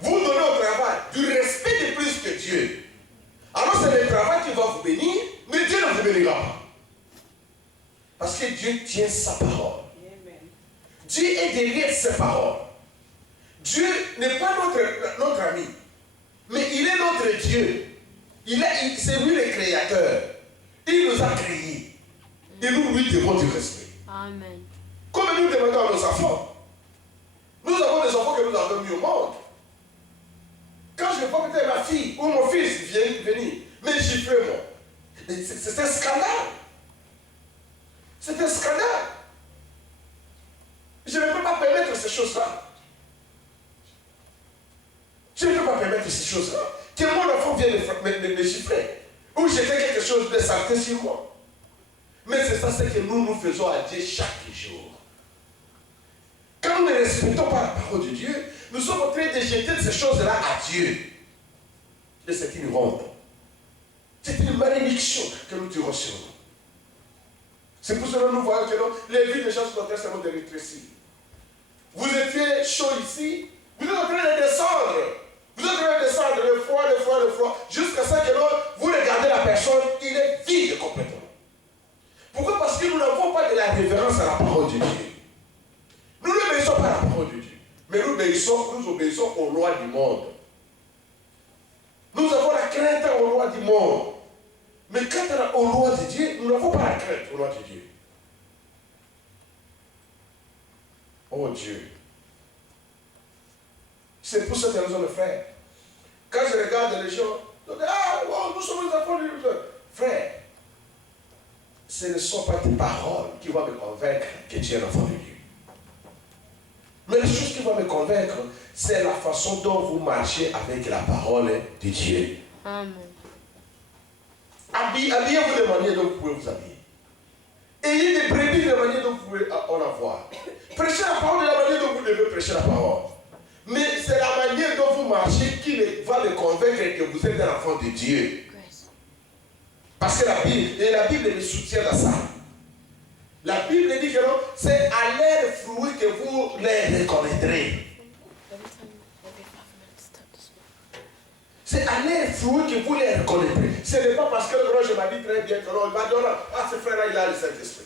Vous donnez au travail du respect de plus que Dieu. Alors c'est le travail qui va vous bénir, mais Dieu ne vous bénira pas. Parce que Dieu tient sa parole. Dieu est derrière ses paroles. Dieu n'est pas notre ami, mais il est notre Dieu. C'est lui le créateur. Il nous a créés. Et nous lui devons du respect. Amen. Comme nous demandons à nos enfants. Nous avons des enfants que nous avons mis au monde. Quand je vois peut-être ma fille ou mon fils vient venir, mais j'y fais moi. C'est un scandale. C'est un scandale. Je ne peux pas permettre ces choses-là. Je ne peux pas permettre ces choses-là. Que mon enfant vienne me chiffrer. Ou jeter quelque chose de santé sur moi. Mais c'est ça ce que nous faisons à Dieu chaque jour. Quand nous ne respectons pas la parole de Dieu, nous sommes en train de jeter ces choses-là à Dieu. Et c'est une honte. C'est une malédiction que nous tirons sur nous. C'est pour cela que nous voyons que non, les vies des gens sont en train de rétrécir. Vous étiez chaud ici, vous êtes en train de descendre. Vous êtes en train de descendre le froid, jusqu'à ce que vous regardez la personne, il est vide complètement. Pourquoi? Parce que nous n'avons pas de la révérence à la parole de Dieu. Nous n'obéissons pas à la parole de Dieu, mais nous obéissons aux lois du monde. Nous avons la crainte aux lois du monde. Mais quant aux lois de Dieu, nous n'avons pas la crainte aux lois de Dieu. Oh Dieu. C'est pour cette raison, mes frères. Quand je regarde les gens, je dis, ah, wow, nous sommes les enfants de Dieu. Frère, ce ne sont pas tes paroles qui vont me convaincre que tu es l'enfant de Dieu. Mais la chose qui va me convaincre, c'est la façon dont vous marchez avec la parole de Dieu. Amen. Habillez-vous de manière dont vous pouvez vous habiller. Ayez des brebis de manière dont vous pouvez en avoir. Prêchez la parole de la manière dont vous devez prêcher la parole. Mais c'est la manière dont vous marchez qui va me convaincre que vous êtes un enfant de Dieu. Parce que la Bible me soutient dans ça. La Bible dit que non, c'est à leurs fruits que vous les reconnaîtrez. C'est à leurs fruits que vous les reconnaîtrez. Ce n'est pas parce que le grand je m'habille très bien que non, il va dire, ah, ce frère-là, il a le Saint-Esprit.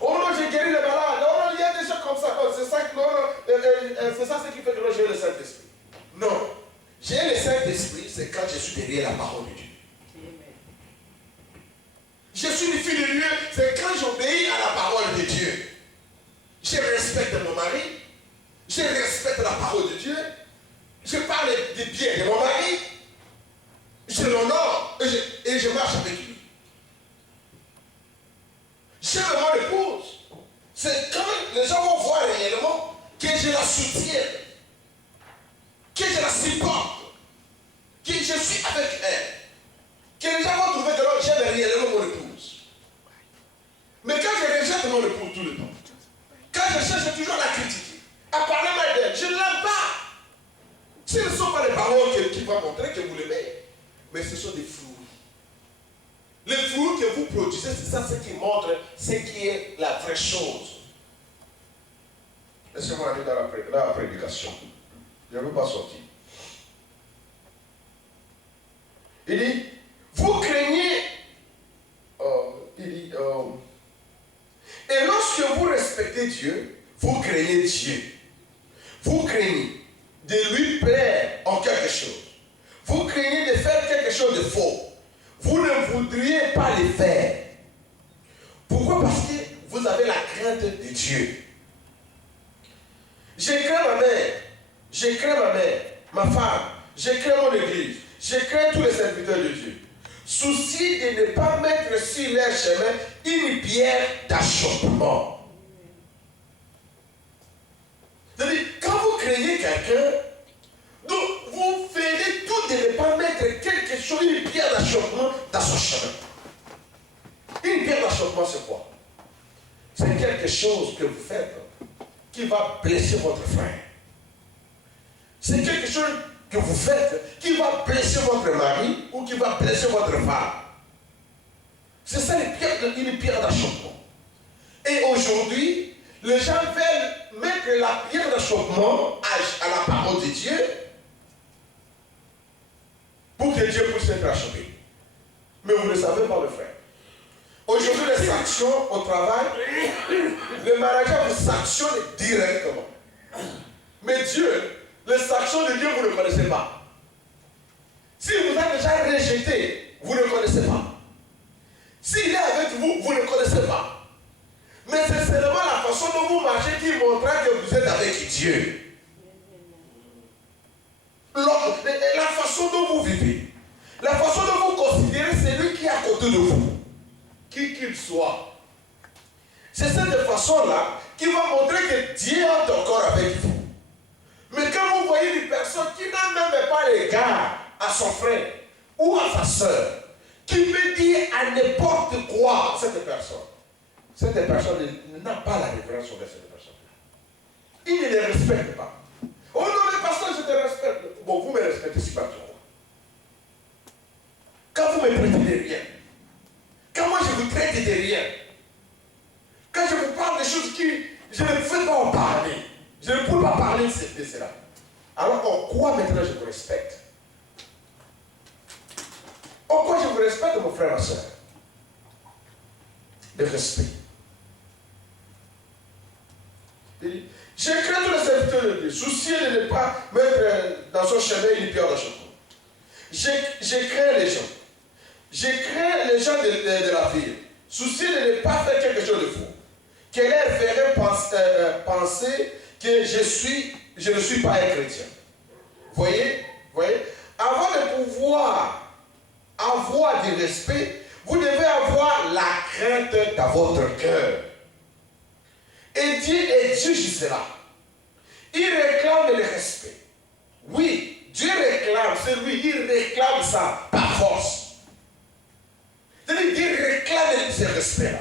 Oh non, j'ai guéri les malades. Oh non, il y a des gens comme ça. Oh, c'est ça, c'est ça ce qui fait que j'ai le Saint-Esprit. Non. J'ai le Saint-Esprit, c'est quand je suis derrière la parole de Dieu. Je suis le fils de Dieu, c'est quand j'obéis à la je respecte mon mari, je respecte la parole de Dieu, je parle des biens de mon mari, je l'honore et je marche avec lui. J'aime mon épouse. C'est quand les gens vont voir réellement que je la soutiens, que je la supporte, que je suis avec elle, que les gens vont trouver que j'aime réellement mon épouse. Mais quand je rejette mon épouse tout le temps, quand je cherche toujours à la critiquer, à parler mal d'elle, je ne l'aime pas. Ce ne sont pas les paroles qui vont montrer que vous l'aimez, mais ce sont des fruits. Les fruits que vous produisez, c'est ça ce qui montre ce qui est la vraie chose. Laissez-moi aller dans la prédication. Je ne veux pas sortir. Il dit, vous craignez, et lorsque vous respectez Dieu, vous craignez Dieu. Vous craignez de lui plaire en quelque chose. Vous craignez de faire quelque chose de faux. Vous ne voudriez pas le faire. Pourquoi? Parce que vous avez la crainte de Dieu. Je crains ma mère, je crains ma mère, ma femme, je crains mon église, je crains tous les serviteurs de Dieu. Souci de ne pas mettre sur leur chemin une pierre d'achoppement. C'est-à-dire, quand vous craignez quelqu'un, donc vous ferez tout de ne pas mettre quelque chose, une pierre d'achoppement dans son chemin. Une pierre d'achoppement, c'est quoi? C'est quelque chose que vous faites qui va blesser votre frère. C'est quelque chose que vous faites qui va blesser votre mari ou qui va blesser votre femme. C'est ça une pierre d'achoppement. Et aujourd'hui, les gens veulent mettre la pierre d'achoppement à la parole de Dieu pour que Dieu puisse être achoppé. Mais vous ne savez pas le faire. Aujourd'hui, les sanctions au travail, le manager vous sanctionne directement. Mais Dieu, les sanctions de Dieu, vous ne connaissez pas. Si vous êtes déjà rejeté, vous ne connaissez pas. S'il est avec vous, vous ne connaissez pas. Mais c'est seulement la façon dont vous marchez qui montrera que vous êtes avec Dieu. La façon dont vous vivez, la façon dont vous considérez celui qui est à côté de vous, qui qu'il soit. C'est cette façon-là qui va montrer que Dieu est encore avec vous. Mais quand vous voyez une personne qui n'a même pas l'égard à son frère ou à sa soeur, qui peut dire à n'importe quoi cette personne n'a pas la révérence sur cette personne-là. Il ne les respecte pas. Oh non, mais pasteur, je te respecte. Bon, vous me respectez si pas trop. Quand vous me traitez de rien, quand moi je vous traite de rien, quand je vous parle des choses qui, je ne peux pas en parler, je ne peux pas parler de cela. Alors en quoi maintenant je vous respecte? En quoi je vous respecte, mon frère, ma soeur? Le respect. Je crains tous les serviteurs de Dieu, soucieux de ne pas mettre dans son chemin une pierre d'achoppement. Je crains les gens. Je crains les gens de la ville, soucieux de ne pas faire quelque chose de faux, qui leur ferait penser que je ne suis pas un chrétien. Voyez? Avant de pouvoir avoir du respect, vous devez avoir la crainte dans votre cœur. Et Dieu gisera. Il réclame le respect. Oui, Dieu réclame, c'est lui, il réclame ça par force. C'est-à-dire qu'il réclame ce respect-là.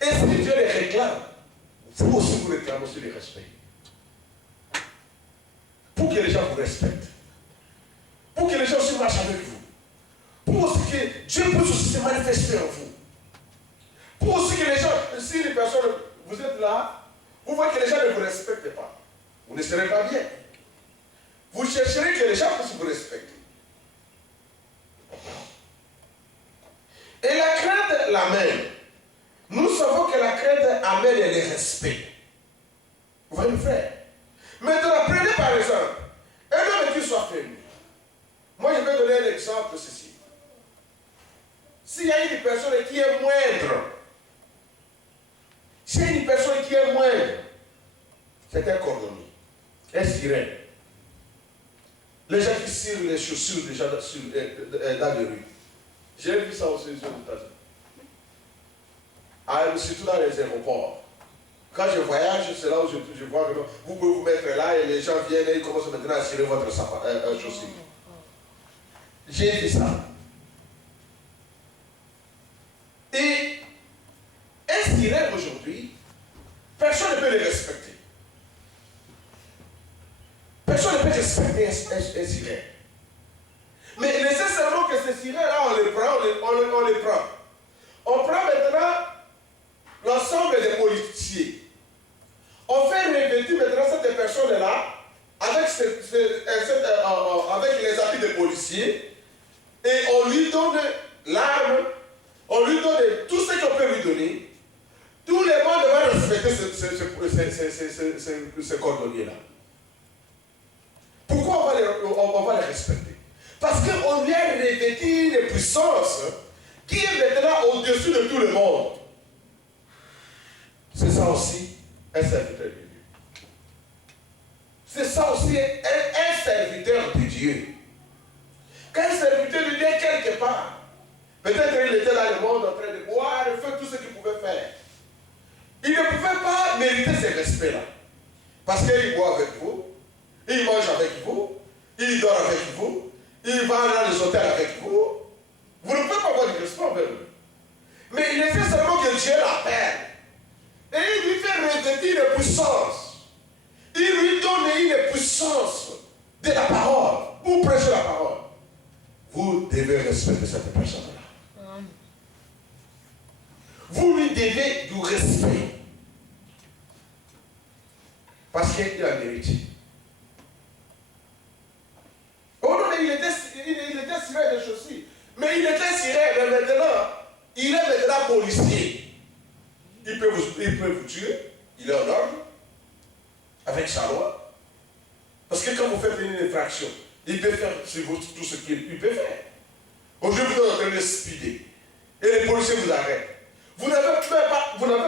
Et si Dieu les réclame, vous aussi vous réclamez aussi le respect. Pour que les gens vous respectent. Pour que les gens aussi marchent avec vous. Pour aussi que Dieu puisse aussi se manifester en vous. Pour aussi que les gens, si les personnes, vous êtes là, vous voyez que les gens ne vous respectent pas. Vous ne serez pas bien. Vous chercherez que les gens puissent vous respecter. Et la crainte l'amène. Nous savons que la crainte amène le respect. Vous voyez, frère? Maintenant, prenez par exemple un homme qui soit fermé. Moi, je vais donner un exemple ceci. S'il y a une personne qui est moindre, s'il y a une personne qui est moindre, C'était un cordonnier. Un sirène. Les gens qui cirent les chaussures des gens dans les rues. J'ai vu ça aussi aux États-Unis. Surtout dans les aéroports. Quand je voyage, c'est là où je vois que vous pouvez vous mettre là et les gens viennent et ils commencent maintenant à cirer votre chaussure. J'ai vu ça. Et un sirène aujourd'hui, personne ne peut le respecter. Personne ne peut respecter un sirène. Mais nécessairement que ces sirènes-là, on les prend, on les prend. On prend maintenant l'ensemble des politiciers. On fait revêtir maintenant cette personne-là avec, avec les habits des policiers et on lui donne l'arme, on lui donne tout ce qu'on peut lui donner. Tout le monde va respecter ce cordonnier-là. Pourquoi on va les respecter? Parce qu'on lui a revêtu une puissance qui est maintenant au-dessus de tout le monde. C'est ça aussi un serviteur de Dieu. C'est ça aussi un serviteur de Dieu. Quand un serviteur de Dieu est quelque part, peut-être il était dans le monde en train de boire et faire tout ce qu'il pouvait faire. Il ne pouvait pas mériter ces respects-là. Parce qu'il boit avec vous, il mange avec vous, il dort avec vous, il va dans les hôtels avec vous. Vous ne pouvez pas avoir du respect envers lui. Mais il essaie seulement que Dieu l'appelle. Et il lui fait revêtir une puissance. Il lui donne une puissance de la parole. Pour prêcher la parole. Vous devez respecter cette personne-là. Vous lui devez du respect. Parce qu'il a mérité. Oh non, mais il était sirène de chaussures. Mais il était sirène, mais maintenant, il est maintenant policier. Il peut vous tuer, il est en ordre, avec sa loi. Parce que quand vous faites une infraction, il peut faire sur vous tout ce qu'il peut faire. Aujourd'hui, vous êtes en train de speeder. Et les policiers vous arrêtent. Vous n'avez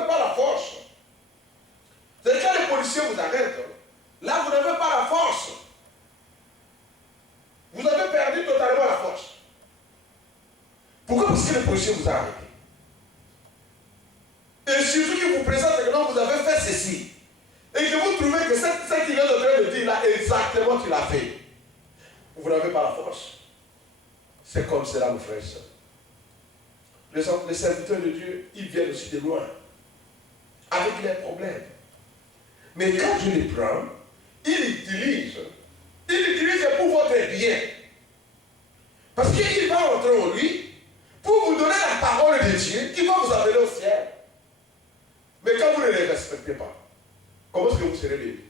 pas la force. C'est quand les policiers vous arrêtent, là, vous n'avez pas la force. Vous avez perdu totalement la force. Pourquoi? Parce que les policiers vous ont arrêté. Et surtout qu'il vous présente que non, vous avez fait ceci. Et que vous trouvez que ce qu'il est en train de dire là, exactement qu'il a fait. Vous n'avez pas la force. C'est comme cela, mon frère et soeur. Les serviteurs de Dieu, ils viennent aussi de loin. Avec leurs problèmes. Mais quand je les prends, ils l'utilisent pour votre bien. Parce qu'il va entrer en lui pour vous donner la parole de Dieu qui va vous amener au ciel. Mais quand vous ne les respectez pas, comment est-ce que vous serez bénis?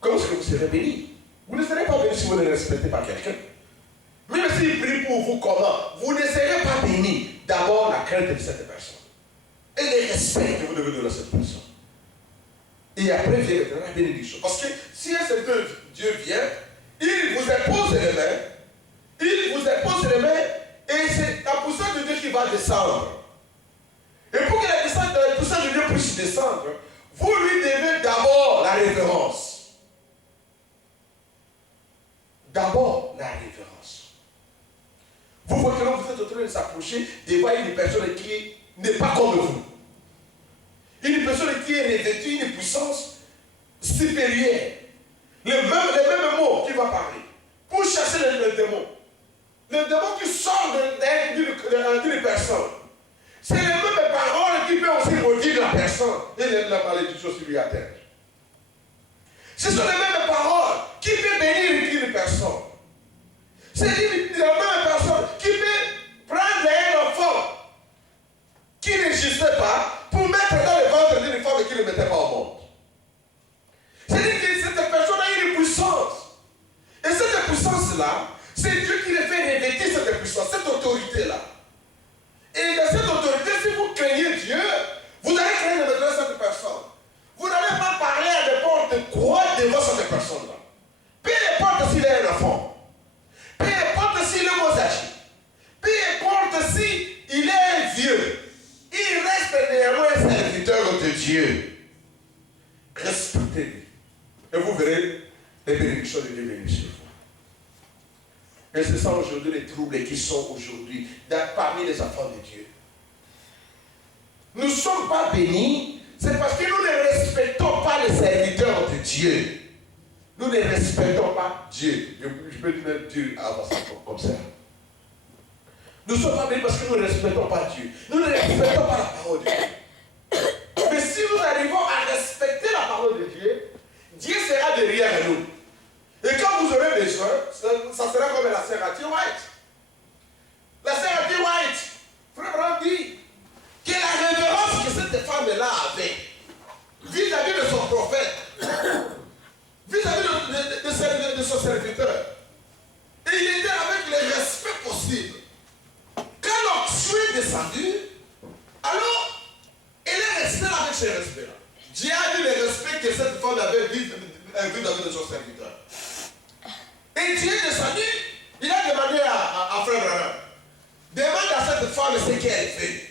Comment est-ce que vous serez bénis? Vous ne serez pas bénis si vous ne respectez pas quelqu'un. Même s'il prie pour vous comment, vous ne serez pas bénis. D'abord la crainte de cette personne. Et le respect que vous devez donner à cette personne. Et après vient la bénédiction. Parce que si un serviteur de Dieu vient, il vous impose les mains. Il vous impose les mains. Et c'est la puissance de Dieu qui va descendre. Et pour que la puissance de Dieu puisse descendre, vous lui devez d'abord la révérence. D'abord la révérence. Vous voyez que là, vous êtes en train de s'approcher devant une personne qui n'est pas comme vous. Une personne qui est revêtue d'une puissance supérieure. Les mêmes mots qu'il va parler. Pour chasser le démon. Le démon qui sort d'une personne. C'est les mêmes paroles qui peuvent aussi maudire la personne et la malédiction sur lui atteindre. Ce sont les mêmes paroles qui peuvent bénir une personne. C'est la même personne qui peut prendre un enfant qui n'existait pas pour mettre dans le ventre d'une femme qui ne mettait pas au monde. C'est-à-dire que cette personne a une puissance. Et cette puissance-là, c'est Dieu qui le fait revêtir cette puissance, cette autorité-là. Et dans cette autorité, si vous craignez Dieu, vous allez craindre maintenant cette personne. Vous n'allez pas parler à n'importe quoi devant cette personne-là. Peu importe s'il est un enfant. Peu importe s'il est moins âgé. Peu importe s'il est vieux. Il reste néanmoins un serviteur de Dieu. Respectez-lui. Et vous verrez les bénédictions de Dieu venir sur vous. Et c'est ça aujourd'hui les troubles qui sont aujourd'hui parmi les enfants de Dieu. Nous ne sommes pas bénis, c'est parce que nous ne respectons pas les serviteurs de Dieu. Nous ne respectons pas Dieu. Je peux dire Dieu avant ça, comme ça. Nous ne sommes pas bénis parce que nous ne respectons pas Dieu. Nous ne respectons pas la parole de Dieu. Mais si nous arrivons à respecter la parole de Dieu, Dieu sera derrière nous. Et quand vous aurez besoin, ça sera comme la sœur Hattie White. La sœur Hattie White, Frère Branham dit que la révérence que cette femme-là avait vis-à-vis de son prophète, vis-à-vis de son serviteur, et il était avec le respect possible. Quand l'onction est descendue, alors elle est restée avec ce respect-là. Dieu a vu le respect que cette femme avait vis-à-vis de son serviteur. Et Dieu est descendu, il a demandé à Frère Branham, demande à cette femme ce qu'elle fait.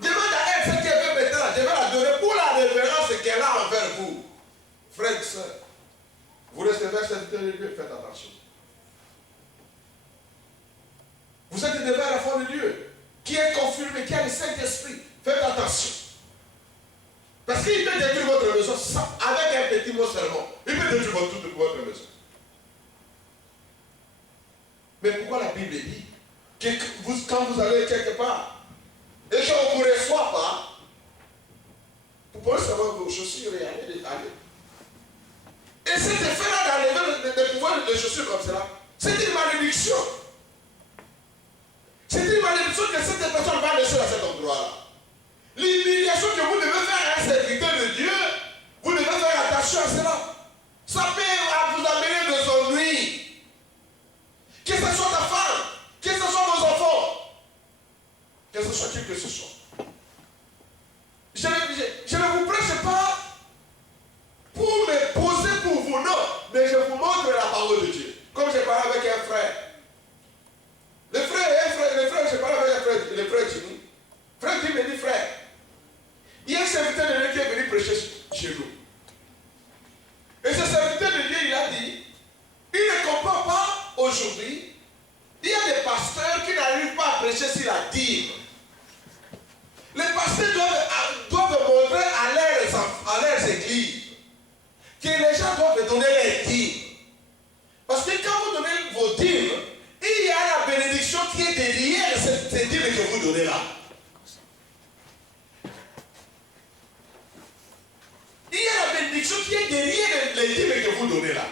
Demande à elle ce qu'elle veut maintenant, je vais la donner pour la révérence qu'elle a envers vous. Frères et sœurs, vous recevez un serviteur de Dieu, faites attention. Vous êtes devant la foi de Dieu, qui est confirmé, qui a le Saint-Esprit. Faites attention. Parce qu'il peut détruire votre maison avec un petit mot seulement. Il peut détruire toute votre maison. Mais pourquoi la Bible dit que quand vous allez quelque part, et qu'on ne vous reçoit pas, vous pouvez savoir vos chaussures et aller. Et cet effet-là d'enlever de pouvoir de chaussures comme cela, c'est une malédiction. C'est une malédiction que cette personne va laisser à cet endroit-là. L'humiliation que vous devez faire à un serviteur de Dieu, vous devez faire attention à cela. Ça peut vous amener des ennuis. Que ce soit ta femme, que ce soit vos enfants, que ce soit qui que ce soit. Je ne vous prêche pas pour me poser pour vous, non, mais je vous montre la parole de Dieu. Comme j'ai parlé avec un frère. Le frère, j'ai parlé avec un frère, le frère Jimmy. Frère Jimmy me dit, frère, il y a un serviteur de Dieu qui est venu prêcher chez nous. Et ce serviteur de Dieu, il a dit, il ne comprend pas aujourd'hui, il y a des pasteurs qui n'arrivent pas à prêcher sur la dîme. Les pasteurs doivent montrer à leurs églises que les gens doivent donner les dîmes. Parce que quand vous donnez vos dîmes, il y a la bénédiction qui est derrière ces dîmes que vous donnez là. Il y a la bénédiction qui est derrière les dîmes que vous donnez là.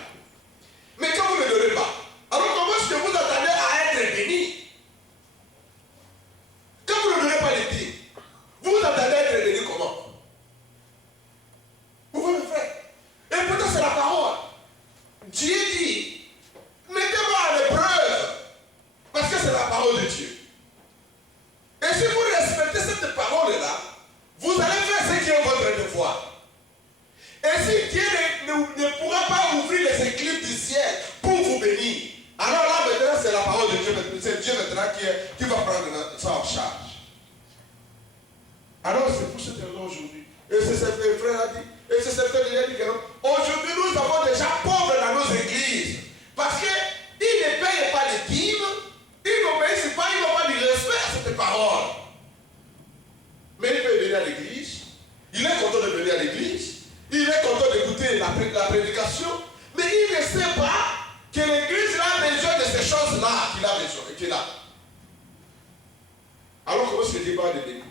Mais quand vous ne donnez pas, alors comment est-ce que vous attendez à être béni? Quand vous ne donnez pas les dîmes, vous attendez à être béni comment? Vous voyez, frère? Et pourtant c'est la parole. Dieu dit, mettez-moi à l'épreuve, parce que c'est la parole de Dieu. Et si vous respectez cette parole-là, vous allez faire ce qui est votre devoir. Et si Dieu ne pourra pas ouvrir les éclipses du ciel pour vous bénir, alors là maintenant c'est la parole de Dieu, c'est Dieu maintenant qui va prendre ça en charge. Alors c'est pour cette raison aujourd'hui. Et c'est ce que le frère a dit, et c'est ce que le frère a dit que aujourd'hui nous avons des gens pauvres dans nos églises. Parce qu'ils ne payent pas les dîmes, ils n'obéissent pas, ils n'ont pas du respect à cette parole. Mais il peut venir à l'église, il est content de venir à l'église, il est content d'écouter la prédication, mais il ne sait pas que l'église a besoin de ces choses-là qu'il a besoin, qu'il a. Alors comment est-ce que Dieu va le bénir?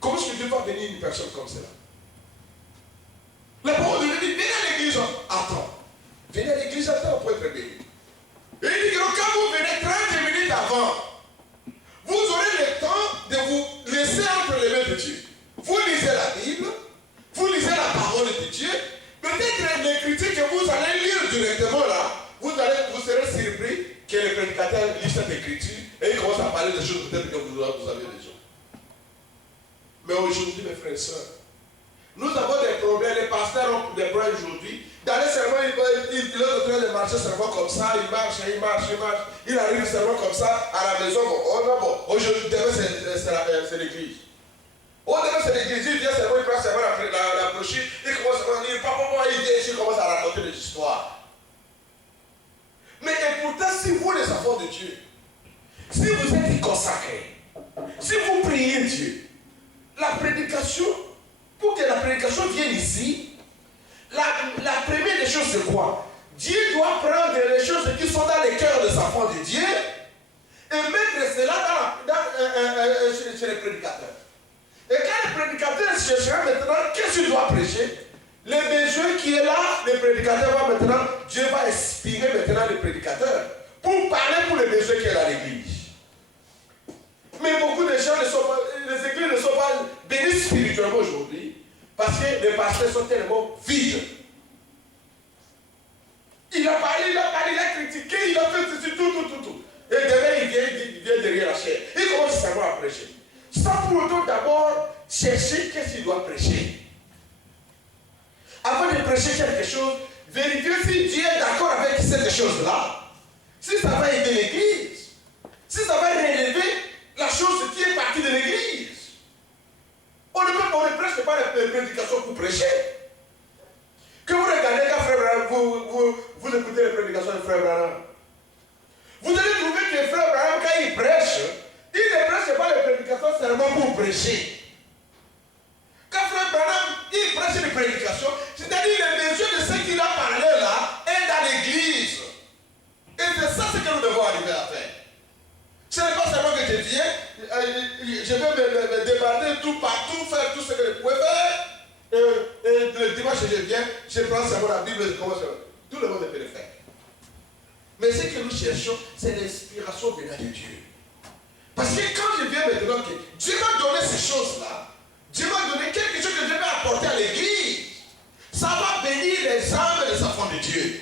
Comment est-ce que Dieu va bénir une personne comme cela? La parole de Dieu dit, venez à l'église. Attends. Venez à l'église à temps pour être béni. Et il dit que quand vous venez 30 minutes avant, vous aurez le temps de vous laisser entre les mains de Dieu. Vous lisez la Bible, vous lisez la parole de Dieu. Peut-être l'écriture que vous allez lire directement là, vous serez surpris que le prédicateur lit cette écriture et il commence à parler des choses peut-être que vous avez déjà. Mais aujourd'hui, mes frères et sœurs, nous avons des problèmes, les pasteurs ont des problèmes aujourd'hui. Dans les sermons, il est en train de marcher seulement comme ça, il marche. Il arrive seulement comme ça à la maison. Aujourd'hui, demain c'est l'église. Demain c'est l'église, il vient seulement, il prend seulement approché, il commence à dire, papa, il vient ici, il commence à raconter des histoires. Mais et pourtant, si vous, les enfants de Dieu, si vous êtes consacrés, si vous priez Dieu, la prédication, pour que la prédication vienne ici, la première des choses, c'est quoi? Dieu doit prendre les choses qui sont dans les cœurs des enfants de Dieu et mettre cela chez les prédicateurs. Et quand le prédicateur cherchera maintenant, qu'est-ce qu'il doit prêcher? Les besoins qui est là, le prédicateur va maintenant, Dieu va inspirer maintenant le prédicateur pour parler pour les besoins qui est à l'église. Mais beaucoup de gens ne sont pas, les églises ne sont pas bénies spirituellement aujourd'hui parce que les pasteurs sont tellement vides. Il a parlé, il a critiqué, il a fait tout. Et demain, il vient derrière la chair. Il commence à savoir à prêcher. Sans pour autant d'abord chercher qu'est-ce qu'il doit prêcher. Avant de prêcher quelque chose, vérifier si Dieu est d'accord avec cette chose-là. Si ça va aider l'église. Si ça va relever la chose qui est partie de l'église. On ne prêche pas les prédications pour prêcher. Que vous regardez quand frère Branham, vous écoutez les prédications de frère Branham. Vous allez trouver que frère Branham, quand il prêche, il ne prêche pas les prédications seulement pour prêcher. Quand frère Branham, il prêche les prédications, c'est-à-dire les besoins de ce qu'il a parlé là est dans l'église. Et c'est ça ce que nous devons arriver à faire. Ce n'est pas seulement que je viens, je vais me débarder tout partout, faire tout ce que je pouvais faire. Et le dimanche je viens, je prends seulement la Bible et je commence à... Tout le monde peut le faire. Mais ce que nous cherchons, c'est l'inspiration venant de Dieu. Parce que quand je viens maintenant, que Dieu m'a donné ces choses-là, Dieu m'a donné quelque chose que je vais apporter à l'église, ça va bénir les âmes et les enfants de Dieu.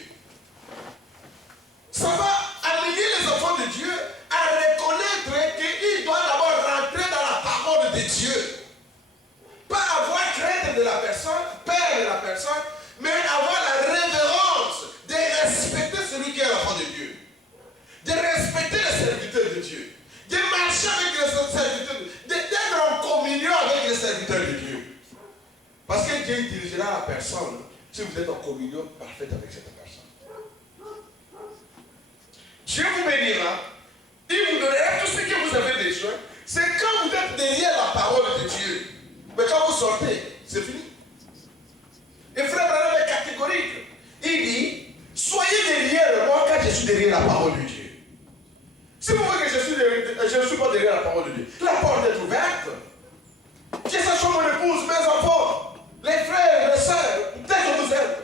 Ça va amener les enfants de Dieu à reconnaître qu'ils doivent d'abord rentrer dans la parole de Dieu. Pas avoir crainte de la personne, peur de la personne, mais avoir la révérence de respecter celui qui est l'enfant de Dieu. De respecter les serviteurs de Dieu. De marcher avec les serviteurs de Dieu. D'être en communion avec les serviteurs de Dieu. Parce que Dieu dirigera la personne si vous êtes en communion parfaite avec cette personne. Dieu vous bénira. Il vous donnera tout ce que vous avez besoin. C'est quand vous êtes derrière la parole de Dieu. Mais quand vous sortez, c'est fini. Et frère Branham est catégorique. Il dit, soyez derrière moi quand je suis derrière la parole de Dieu. Si vous voyez que je ne suis pas derrière la parole de Dieu, la porte est ouverte. Que ce soit mon épouse, mes enfants, les frères, les sœurs, dès que vous êtes.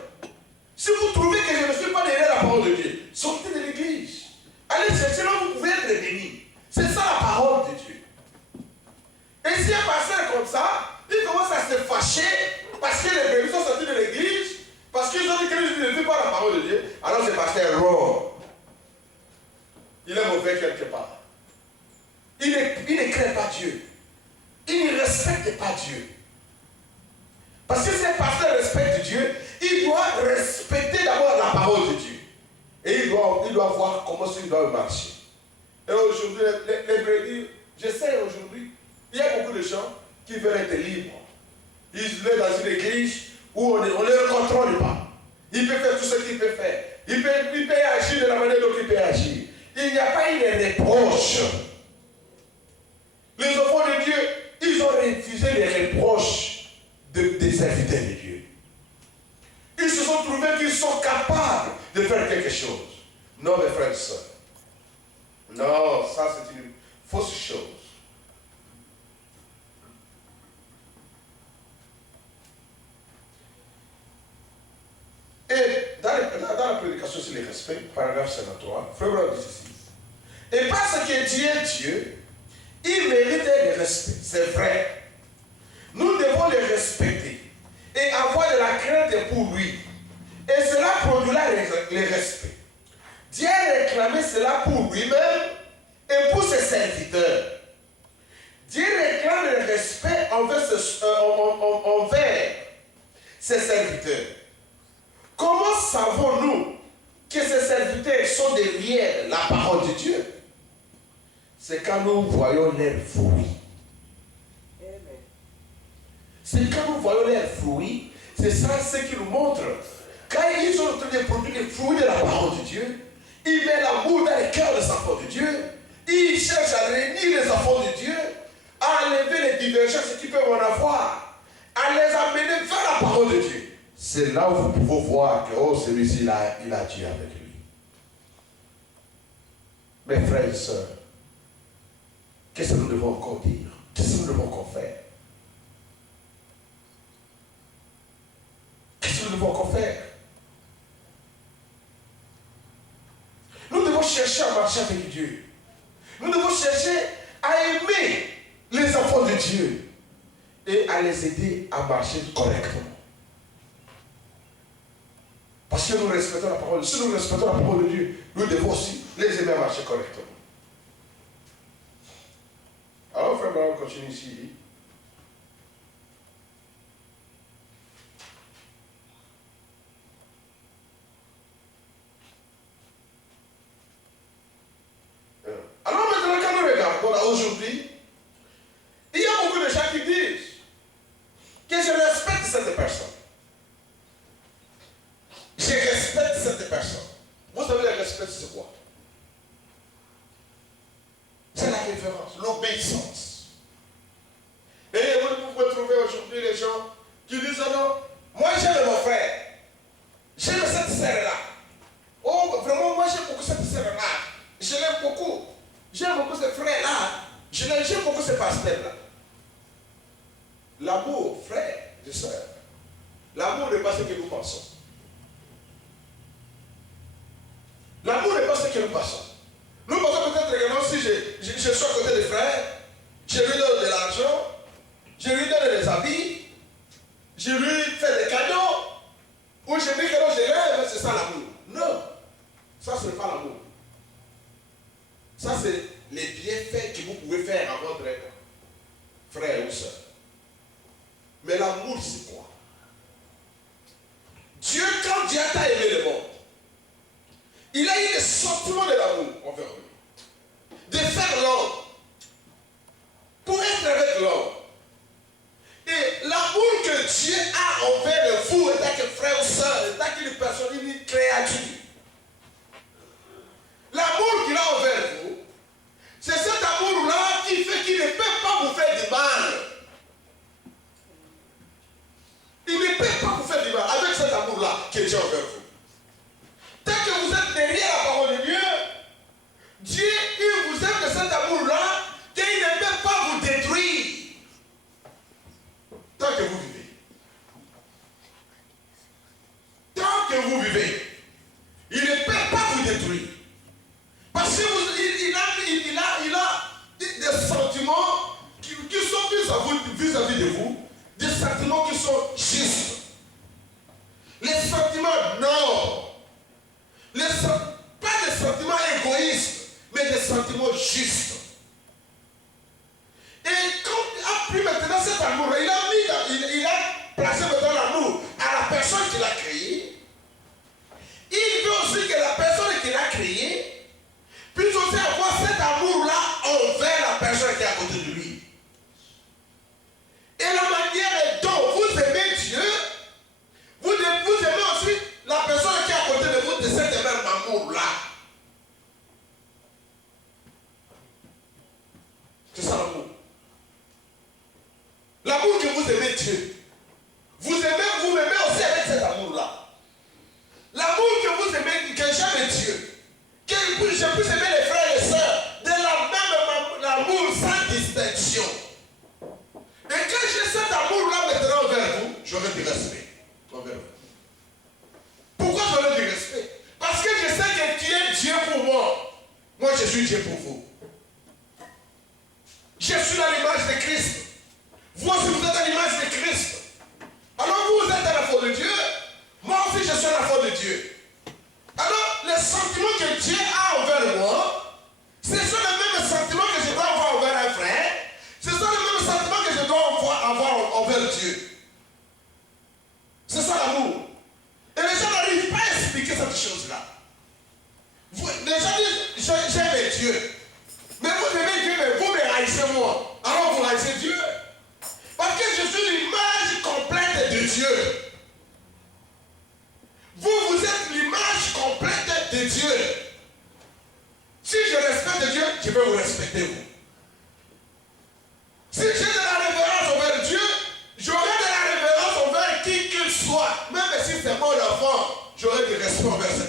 Si vous trouvez que je ne suis pas derrière la parole de Dieu, sortez de l'église. Allez chercher là où vous pouvez être bénis. C'est ça la parole de Dieu. Et si un pasteur comme ça, il commence à se fâcher parce que les bébés sont sortis de l'église, parce qu'ils ont dit que je ne vis pas la parole de Dieu, alors ce pasteur est wrong. Il est mauvais quelque part. Il ne craint pas Dieu. Il ne respecte pas Dieu. Parce que si un pasteur respecte Dieu, il doit respecter d'abord la parole de Dieu. Et il doit voir comment il doit marcher. Et aujourd'hui, les brebis, j'essaie aujourd'hui, il y a beaucoup de gens qui veulent être libres. Ils sont dans une église où on ne les contrôle pas. Il peut faire tout ce qu'il peut faire. Il peut agir de la manière dont il peut agir. Il n'y a pas eu de reproches. Les enfants de Dieu, ils ont refusé les reproches des serviteurs de Dieu. Ils se sont trouvés qu'ils sont capables de faire quelque chose. Non, mes frères et sœurs. Non, ça c'est une fausse chose. Et dans la prédication sur le respect, paragraphe 53, Frère Branham dit ceci. Et parce que Dieu est Dieu, il mérite le respect. C'est vrai. Nous devons le respecter et avoir de la crainte pour lui. Et cela produira le respect. Dieu réclamait cela pour lui-même et pour ses serviteurs. Dieu réclame le respect envers ses serviteurs. Comment savons-nous que ces serviteurs sont derrière la parole de Dieu? C'est quand nous voyons leurs fruits. C'est quand nous voyons leurs fruits C'est ça ce qui nous montre. Quand ils ont obtenu des produits, les fruits de la parole de Dieu, ils mettent l'amour dans les cœurs des enfants de Dieu. Ils cherchent à réunir les enfants de Dieu, à enlever les divergences qu'ils peuvent en avoir, à les amener vers la parole de Dieu. C'est là où vous pouvez voir que oh, celui-ci, il a Dieu avec lui. Mes frères et sœurs, qu'est-ce que nous devons encore dire? Qu'est-ce que nous devons encore faire? Qu'est-ce que nous devons encore faire? Nous devons chercher à marcher avec Dieu. Nous devons chercher à aimer les enfants de Dieu et à les aider à marcher correctement. Parce que nous respectons la parole. Si nous respectons la parole de Dieu, nous devons aussi les aimer à marcher correctement. Alors, frère, on continue ici. Alors maintenant, quand nous regardons aujourd'hui, il y a beaucoup de gens qui disent que je respecte cette personne. Je respecte cette personne. Vous savez, le respect, c'est quoi? C'est la référence, l'obéissance. Et vous pouvez trouver aujourd'hui les gens qui disent ah non, moi j'aime mon frère, j'aime cette sœur-là. Oh, vraiment, moi j'aime beaucoup cette sœur-là. Je l'aime beaucoup. J'aime beaucoup ce frère-là. J'aime beaucoup ce pasteur-là. L'amour, frère et sœur, l'amour n'est pas ce que nous pensons. L'amour n'est pas ce que nous pensons. Nous pensons peut-être également si je suis à côté des frères, je lui donne de l'argent, je lui donne des habits, je lui fais des cadeaux, ou je dis que non, je l'aime, c'est ça l'amour. Non, ça ce n'est pas l'amour. Ça c'est les bienfaits que vous pouvez faire à votre frère ou soeur. Mais l'amour c'est quoi? Dieu, quand Dieu t'a aimé le monde, il a eu le sentiment de l'amour envers lui. De faire l'homme. Pour être avec l'homme. Et l'amour que Dieu a envers vous, en tant que frère ou soeur, en tant qu'une personne, une créature. L'amour qu'il a envers vous, c'est cet amour-là qui fait qu'il ne peut pas vous faire du mal. Il ne peut pas vous faire du mal avec cet amour-là que Dieu a envers vous. Tant que vous êtes derrière la parole de Dieu, Dieu, il vous aime de cet amour-là qu'il ne peut pas vous détruire. Tant que vous vivez. Tant que vous vivez, il ne peut pas vous détruire. Parce qu'il a des sentiments qui sont vis-à-vis de vous, des sentiments qui sont justes. Les sentiments nobles. Pas des sentiments égoïstes, mais des sentiments justes. Et quand a pris maintenant cet amour, il a placé maintenant l'amour à la personne qui l'a créé. Il veut aussi que la personne qui l'a créé puisse aussi avoir cet amour-là envers la personne qui est à côté de lui. Et la manière dont vous aimez Dieu, vous aimez aussi la personne qui est à côté de vous de cet même amour-là. C'est ça l'amour. L'amour que vous aimez Dieu. Vous m'aimez aussi avec cet amour-là. L'amour que vous aimez, que j'aime Dieu. Que je puisse aimer les frères et sœurs de la même amour sans distinction. Et quand j'ai cet amour-là maintenant envers vous, j'aurai du respect envers vous. Pourquoi j'aurai du respect? Parce que je sais que tu es Dieu pour moi. Moi, je suis Dieu pour vous. Je suis à l'image de Christ. Vous aussi, vous êtes à l'image de Christ. Alors, vous êtes à l'enfant de Dieu. Moi aussi, je suis à l'enfant de Dieu. Alors, les sentiments que Dieu a envers moi, ce sont les mêmes sentiments que je dois avoir envers un frère. Ce sont les mêmes sentiments que je dois avoir envers Dieu. C'est ça l'amour. Et les gens n'arrivent pas à expliquer cette chose-là. Les gens disent, j'aime Dieu. je vais vous respecter, vous. Si j'ai de la révérence envers Dieu, j'aurai de la révérence envers qui qu'il soit. Même si c'est mon enfant, j'aurai du respect envers cet